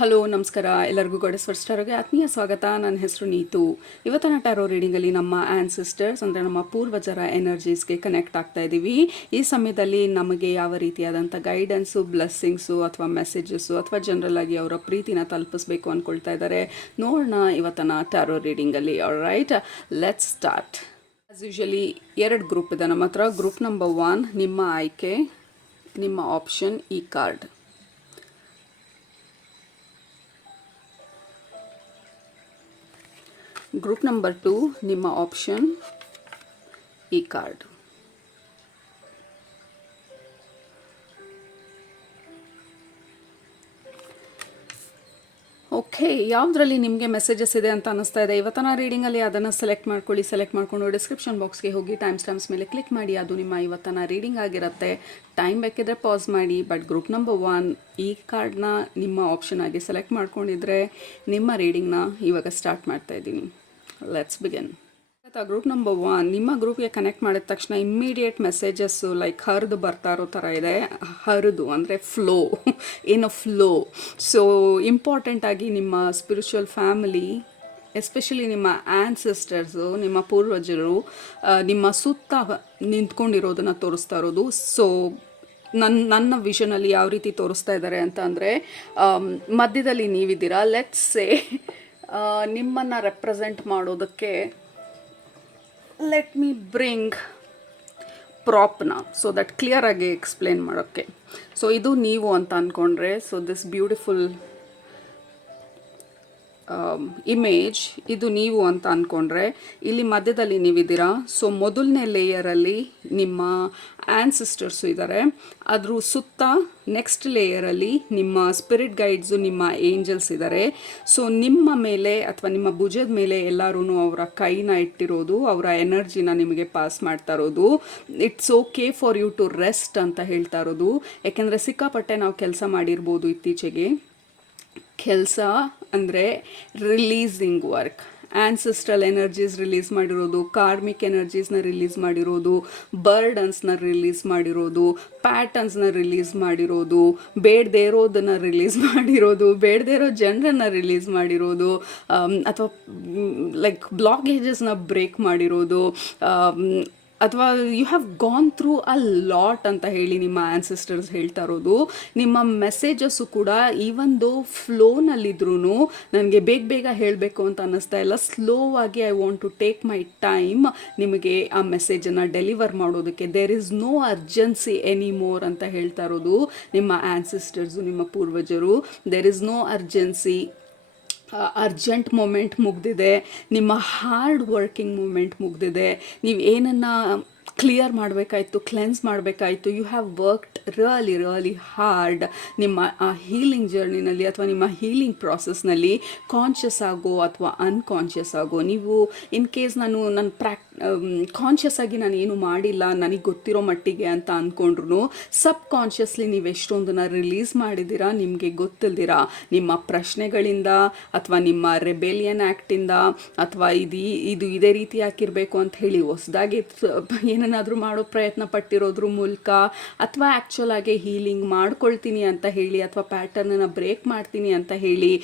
Hello ನಮಸ್ಕಾರ ಎಲ್ಲರಿಗೂ goddess first ಸ್ಟಾರ್ಗೆ ಆತ್ಮೀಯ ಸ್ವಾಗತ. ನನ್ನ ಹೆಸರು ನೀತು. ಇವತ್ತಿನ ಟ್ಯಾರೋ ರೀಡಿಂಗಲ್ಲಿ ನಮ್ಮ ಆ್ಯನ್ಸಿಸ್ಟರ್ಸ್ ಅಂದರೆ ನಮ್ಮ ಪೂರ್ವಜರ ಎನರ್ಜೀಸ್ಗೆ ಕನೆಕ್ಟ್ ಆಗ್ತಾ ಇದ್ದೀವಿ. ಈ ಸಮಯದಲ್ಲಿ ನಮಗೆ ಯಾವ ರೀತಿಯಾದಂಥ ಗೈಡೆನ್ಸು, ಬ್ಲೆಸ್ಸಿಂಗ್ಸು ಅಥವಾ ಮೆಸೇಜಸ್ಸು ಅಥವಾ ಜನರಲ್ ಆಗಿ ಅವರ ಪ್ರೀತಿನ ತಲುಪಿಸ್ಬೇಕು ಅಂದ್ಕೊಳ್ತಾ ಇದ್ದಾರೆ. ನೋಡೋಣ ಇವತ್ತಿನ ಟ್ಯಾರೋ ರೀಡಿಂಗಲ್ಲಿ. Alright, let's start. As usually 2 group ಇದೆ ನಮ್ಮ ಹತ್ರ. ಗ್ರೂಪ್ ನಂಬರ್ 1 ನಿಮ್ಮ ಆಯ್ಕೆ, ನಿಮ್ಮ ಆಪ್ಷನ್ ಈ ಕಾರ್ಡ್. ಗ್ರೂಪ್ ನಂಬರ್ 2 ನಿಮ್ಮ ಆಪ್ಷನ್ ಈ ಕಾರ್ಡ್. ಓಕೆ, ಯಾವುದರಲ್ಲಿ ನಿಮಗೆ ಮೆಸೇಜಸ್ ಇದೆ ಅಂತ ಅನ್ನಿಸ್ತಾ ಇದೆ ಇವತ್ತಿನ ರೀಡಿಂಗಲ್ಲಿ ಅದನ್ನು ಸೆಲೆಕ್ಟ್ ಮಾಡ್ಕೊಳ್ಳಿ. ಸೆಲೆಕ್ಟ್ ಮಾಡಿಕೊಂಡು ಡಿಸ್ಕ್ರಿಪ್ಷನ್ ಬಾಕ್ಸ್ಗೆ ಹೋಗಿ ಟೈಮ್ ಸ್ಟಾಂಪ್ಸ್ ಮೇಲೆ ಕ್ಲಿಕ್ ಮಾಡಿ. ಅದು ನಿಮ್ಮ ಇವತ್ತಿನ ರೀಡಿಂಗ್ ಆಗಿರುತ್ತೆ. ಟೈಮ್ ಬೇಕಿದ್ರೆ ಪಾಸ್ ಮಾಡಿ. ಬಟ್ ಗ್ರೂಪ್ ನಂಬರ್ 1 ಈ ಕಾರ್ಡ್ನ ನಿಮ್ಮ ಆಪ್ಷನ್ ಆಗಿ ಸೆಲೆಕ್ಟ್ ಮಾಡ್ಕೊಂಡಿದ್ರೆ ನಿಮ್ಮ ರೀಡಿಂಗ್ನ ಇವಾಗ ಸ್ಟಾರ್ಟ್ ಮಾಡ್ತಾ ಇದ್ದೀನಿ. Let's begin. ಗ್ರೂಪ್ ನಂಬರ್ 1 ನಿಮ್ಮ ಗ್ರೂಪ್ಗೆ ಕನೆಕ್ಟ್ ಮಾಡಿದ ತಕ್ಷಣ ಇಮ್ಮಿಡಿಯೇಟ್ ಮೆಸೇಜಸ್ಸು ಲೈಕ್ ಹರಿದು ಬರ್ತಾ ಇರೋ ಥರ ಇದೆ. ಹರಿದು ಅಂದರೆ flow, in a flow. So ಇಂಪಾರ್ಟೆಂಟಾಗಿ ನಿಮ್ಮ ಸ್ಪಿರಿಚುವಲ್ ಫ್ಯಾಮಿಲಿ, ಎಸ್ಪೆಷಲಿ ನಿಮ್ಮ ಆ್ಯನ್ಸಿಸ್ಟರ್ಸು, ನಿಮ್ಮ ಪೂರ್ವಜರು ನಿಮ್ಮ ಸುತ್ತ ನಿಂತ್ಕೊಂಡಿರೋದನ್ನು ತೋರಿಸ್ತಾ ಇರೋದು. ಸೊ ನನ್ನ ವಿಷನಲ್ಲಿ ಯಾವ ರೀತಿ ತೋರಿಸ್ತಾ ಇದ್ದಾರೆ ಅಂತ ಅಂದರೆ, ಮಧ್ಯದಲ್ಲಿ ನೀವಿದ್ದೀರಾ. ಲೆಟ್ಸ್ ಸೇ ನಿಮ್ಮನ್ನು ರೆಪ್ರೆಸೆಂಟ್ ಮಾಡೋದಕ್ಕೆ ಲೆಟ್ ಮೀ ಬ್ರಿಂಗ್ ಪ್ರಾಪ್ನ ಸೊ ದಟ್ ಕ್ಲಿಯರಾಗಿ ಎಕ್ಸ್ಪ್ಲೇನ್ ಮಾಡೋಕ್ಕೆ. ಸೊ ಇದು ನೀವು ಅಂತ ಅಂದ್ಕೊಂಡ್ರೆ, ಸೊ ದಿಸ್ ಬ್ಯೂಟಿಫುಲ್ ಇಮೇಜ್ ಇದು ನೀವು ಅಂತ ಅಂದ್ಕೊಂಡ್ರೆ, ಇಲ್ಲಿ ಮಧ್ಯದಲ್ಲಿ ನೀವಿದ್ದೀರಾ. ಸೊ ಮೊದಲನೇ ಲೇಯರಲ್ಲಿ ನಿಮ್ಮ ಆ್ಯನ್ಸಿಸ್ಟರ್ಸು ಇದ್ದಾರೆ. ಅದ್ರ ಸುತ್ತ ನೆಕ್ಸ್ಟ್ ಲೇಯರಲ್ಲಿ ನಿಮ್ಮ ಸ್ಪಿರಿಟ್ ಗೈಡ್ಸು, ನಿಮ್ಮ ಏಂಜಲ್ಸ್ ಇದ್ದಾರೆ. ಸೊ ನಿಮ್ಮ ಮೇಲೆ ಅಥವಾ ನಿಮ್ಮ ಭುಜದ ಮೇಲೆ ಎಲ್ಲರೂ ಅವರ ಕೈನ ಇಟ್ಟಿರೋದು, ಅವರ ಎನರ್ಜಿನ ನಿಮಗೆ ಪಾಸ್ ಮಾಡ್ತಾ ಇರೋದು. It's okay for you to rest ಅಂತ ಹೇಳ್ತಾ ಇರೋದು. ಯಾಕೆಂದರೆ ಸಿಕ್ಕಾಪಟ್ಟೆ ನಾವು ಕೆಲಸ ಮಾಡಿರ್ಬೋದು ಇತ್ತೀಚೆಗೆ. ಕೆಲಸ ಅಂದರೆ ರಿಲೀಸಿಂಗ್ ವರ್ಕ್. ಆ್ಯನ್ಸಿಸ್ಟ್ರಲ್ ಎನರ್ಜೀಸ್ ರಿಲೀಸ್ ಮಾಡಿರೋದು, ಕಾರ್ಮಿಕ್ ಎನರ್ಜೀಸ್ನ ರಿಲೀಸ್ ಮಾಡಿರೋದು, ಬರ್ಡನ್ಸ್ನ ರಿಲೀಸ್ ಮಾಡಿರೋದು, ಪ್ಯಾಟರ್ನ್ಸ್ನ ರಿಲೀಸ್ ಮಾಡಿರೋದು, ಬೇಡದೇ ಇರೋದನ್ನು ರಿಲೀಸ್ ಮಾಡಿರೋದು, ಬೇಡದೇ ಇರೋ ಜನರನ್ನು ರಿಲೀಸ್ ಮಾಡಿರೋದು, ಅಥವಾ ಲೈಕ್ ಬ್ಲಾಕೇಜಸ್ನ ಬ್ರೇಕ್ ಮಾಡಿರೋದು, ಅಥವಾ you have gone through a lot ಅಂತ ಹೇಳಿ ನಿಮ್ಮ ಆ್ಯನ್ಸಿಸ್ಟರ್ಸ್ ಹೇಳ್ತಾ ಇರೋದು. ನಿಮ್ಮ ಮೆಸೇಜಸ್ಸು ಕೂಡ ಈವನ್ ದೋ ಫ್ಲೋನಲ್ಲಿದ್ರೂ ನನಗೆ ಬೇಗ ಹೇಳಬೇಕು ಅಂತ ಅನ್ನಿಸ್ತಾ ಇಲ್ಲ. ಸ್ಲೋ ಆಗಿ I want to take my time ನಿಮಗೆ ಆ ಮೆಸೇಜನ್ನು ಡೆಲಿವರ್ ಮಾಡೋದಕ್ಕೆ. There is no urgency any more ಅಂತ ಹೇಳ್ತಾ ಇರೋದು ನಿಮ್ಮ ಆ್ಯನ್ಸಿಸ್ಟರ್ಸು, ನಿಮ್ಮ ಪೂರ್ವಜರು. There is no urgency. Urgent moment ಮುಗ್ದಿದೆ. ನಿಮ್ಮ ಹಾರ್ಡ್ ವರ್ಕಿಂಗ್ ಮೂಮೆಂಟ್ ಮುಗ್ದಿದೆ. ನೀವು ಏನನ್ನು ಕ್ಲಿಯರ್ ಮಾಡಬೇಕಾಯ್ತು, ಕ್ಲೆನ್ಸ್ ಮಾಡಬೇಕಾಯ್ತು. You have worked really hard ನಿಮ್ಮ ಆ ಹೀಲಿಂಗ್ ಜರ್ನಿನಲ್ಲಿ ಅಥವಾ ನಿಮ್ಮ ಹೀಲಿಂಗ್ ಪ್ರಾಸೆಸ್ನಲ್ಲಿ. ಕಾನ್ಷಿಯಸ್ ಆಗೋ ಅಥವಾ ಅನ್ಕಾನ್ಷಿಯಸ್ ಆಗೋ, ನೀವು ಇನ್ ಕೇಸ್ ನನ್ನ ಕಾನ್ಷಿಯಸ್ ಆಗಿ ನಾನು ಏನು ಮಾಡಿಲ್ಲ ನನಗೆ ಗೊತ್ತಿರೋ ಮಟ್ಟಿಗೆ ಅಂತ ಅಂದ್ಕೊಂಡ್ರು, ಸಬ್ ಕಾನ್ಷಿಯಸ್ಲಿ ನೀವು ಎಷ್ಟೊಂದನ್ನು ರಿಲೀಸ್ ಮಾಡಿದ್ದೀರಾ ನಿಮಗೆ ಗೊತ್ತಿಲ್ದಿರಾ. ನಿಮ್ಮ ಪ್ರಶ್ನೆಗಳಿಂದ ಅಥವಾ ನಿಮ್ಮ ರೆಬೆಲಿಯನ್ ಆ್ಯಕ್ಟಿಂದ ಅಥವಾ ಇದು ಇದೇ ರೀತಿ ಹಾಕಿರಬೇಕು ಅಂತ ಹೇಳಿ ಹೊಸದಾಗಿ ಏನನ್ನಾದರೂ ಮಾಡೋ ಪ್ರಯತ್ನ ಪಟ್ಟಿರೋದ್ರ ಮೂಲಕ, ಅಥವಾ ಆ್ಯಕ್ಚುಲ್ ಆಗಿ ಹೀಲಿಂಗ್ ಮಾಡ್ಕೊಳ್ತೀನಿ ಅಂತ ಹೇಳಿ ಅಥವಾ ಪ್ಯಾಟರ್ನನ್ನು ಬ್ರೇಕ್ ಮಾಡ್ತೀನಿ ಅಂತ ಹೇಳಿ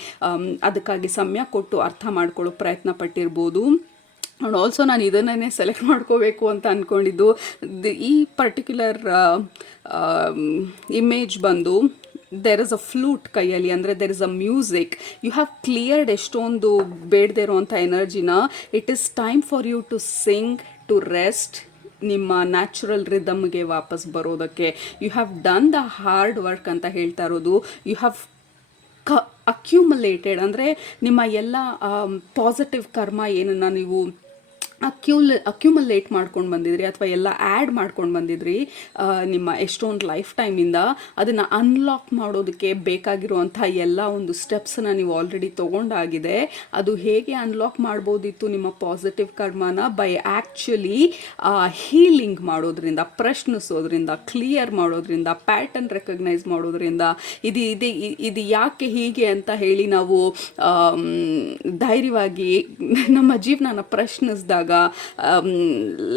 ಅದಕ್ಕಾಗಿ ಸಮಯ ಕೊಟ್ಟು ಅರ್ಥ ಮಾಡ್ಕೊಳ್ಳೋ ಪ್ರಯತ್ನ ಪಟ್ಟಿರ್ಬೋದು. ಆ್ಯಂಡ್ ಆಲ್ಸೋ ನಾನು ಇದನ್ನೇ ಸೆಲೆಕ್ಟ್ ಮಾಡ್ಕೋಬೇಕು ಅಂತ ಅಂದ್ಕೊಂಡಿದ್ದು. ಈ ಪರ್ಟಿಕ್ಯುಲರ್ ಇಮೇಜ್ ಬಂದು ದೇರ್ ಇಸ್ ಅ ಫ್ಲೂಟ್ ಕೈಯಲ್ಲಿ, ಅಂದರೆ there is a music. You have cleared ಎಷ್ಟೊಂದು ಬೇಡದೇ ಇರೋವಂಥ ಎನರ್ಜಿನ. It is time for you to sing, to rest, ನಿಮ್ಮ ನ್ಯಾಚುರಲ್ ರಿದಮ್ಗೆ ವಾಪಸ್ ಬರೋದಕ್ಕೆ. You have done the hard work ಅಂತ ಹೇಳ್ತಾ ಇರೋದು. ಯು ಹ್ಯಾವ್ ಅಕ್ಯುಮುಲೇಟೆಡ್ ಅಂದರೆ ನಿಮ್ಮ ಎಲ್ಲ ಪಾಸಿಟಿವ್ ಕರ್ಮ ಏನನ್ನು ನೀವು ಅಕ್ಯುಮುಲೇಟ್ ಮಾಡ್ಕೊಂಡು ಬಂದಿದ್ರಿ ಅಥವಾ ಎಲ್ಲ ಆ್ಯಡ್ ಮಾಡ್ಕೊಂಡು ಬಂದಿದ್ರಿ ನಿಮ್ಮ ಎಷ್ಟೊಂದು ಲೈಫ್ ಟೈಮಿಂದ, ಅದನ್ನು ಅನ್ಲಾಕ್ ಮಾಡೋದಕ್ಕೆ ಬೇಕಾಗಿರುವಂಥ ಎಲ್ಲ ಒಂದು ಸ್ಟೆಪ್ಸನ್ನು ನೀವು ಆಲ್ರೆಡಿ ತೊಗೊಂಡಾಗಿದೆ. ಅದು ಹೇಗೆ ಅನ್ಲಾಕ್ ಮಾಡ್ಬೋದಿತ್ತು ನಿಮ್ಮ ಪಾಸಿಟಿವ್ ಕರ್ಮನ? ಬೈ ಆ್ಯಕ್ಚುಲಿ ಹೀಲಿಂಗ್ ಮಾಡೋದ್ರಿಂದ, ಪ್ರಶ್ನಿಸೋದ್ರಿಂದ, ಕ್ಲಿಯರ್ ಮಾಡೋದ್ರಿಂದ, ಪ್ಯಾಟರ್ನ್ ರೆಕಗ್ನೈಸ್ ಮಾಡೋದ್ರಿಂದ, ಇದು ಯಾಕೆ ಹೀಗೆ ಅಂತ ಹೇಳಿ ನಾವು ಧೈರ್ಯವಾಗಿ ನಮ್ಮ ಜೀವನನ ಪ್ರಶ್ನಿಸಿದಾಗ ಇವಾಗ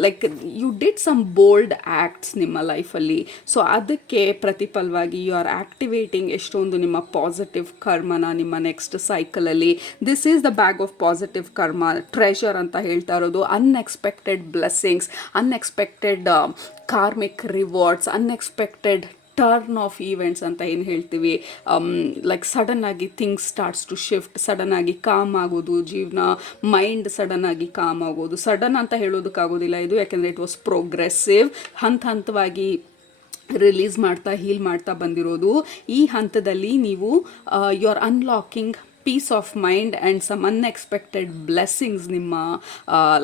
like you did some bold acts ನಿಮ್ಮ ಲೈಫಲ್ಲಿ. ಸೊ ಅದಕ್ಕೆ ಪ್ರತಿಫಲವಾಗಿ ಯು ಆರ್ ಆ್ಯಕ್ಟಿವೇಟಿಂಗ್ ಎಷ್ಟೊಂದು ನಿಮ್ಮ ಪಾಸಿಟಿವ್ ಕರ್ಮನ ನಿಮ್ಮ ನೆಕ್ಸ್ಟ್ ಸೈಕಲಲ್ಲಿ. This is the bag of positive karma, treasure ಅಂತ ಹೇಳ್ತಾ ಇರೋದು. Unexpected blessings, unexpected karmic rewards, unexpected turn of events ಅಂತ ಏನು ಹೇಳ್ತೀವಿ. ಲೈಕ್ ಸಡನ್ನಾಗಿ ಥಿಂಗ್ಸ್ ಸ್ಟಾರ್ಟ್ಸ್ ಟು ಶಿಫ್ಟ್, ಸಡನ್ನಾಗಿ ಕಾಮ್ ಆಗೋದು, ಜೀವನ ಮೈಂಡ್ ಸಡನ್ನಾಗಿ ಕಾಮ್ ಆಗೋದು. ಸಡನ್ ಅಂತ ಹೇಳೋದಕ್ಕಾಗೋದಿಲ್ಲ ಇದು, ಯಾಕೆಂದರೆ ಇಟ್ ವಾಸ್ ಪ್ರೋಗ್ರೆಸಿವ್, ಹಂತವಾಗಿ ರಿಲೀಸ್ ಮಾಡ್ತಾ ಹೀಲ್ ಮಾಡ್ತಾ ಬಂದಿರೋದು. ಈ ಹಂತದಲ್ಲಿ ನೀವು you are unlocking peace of mind and some unexpected blessings ನಿಮ್ಮ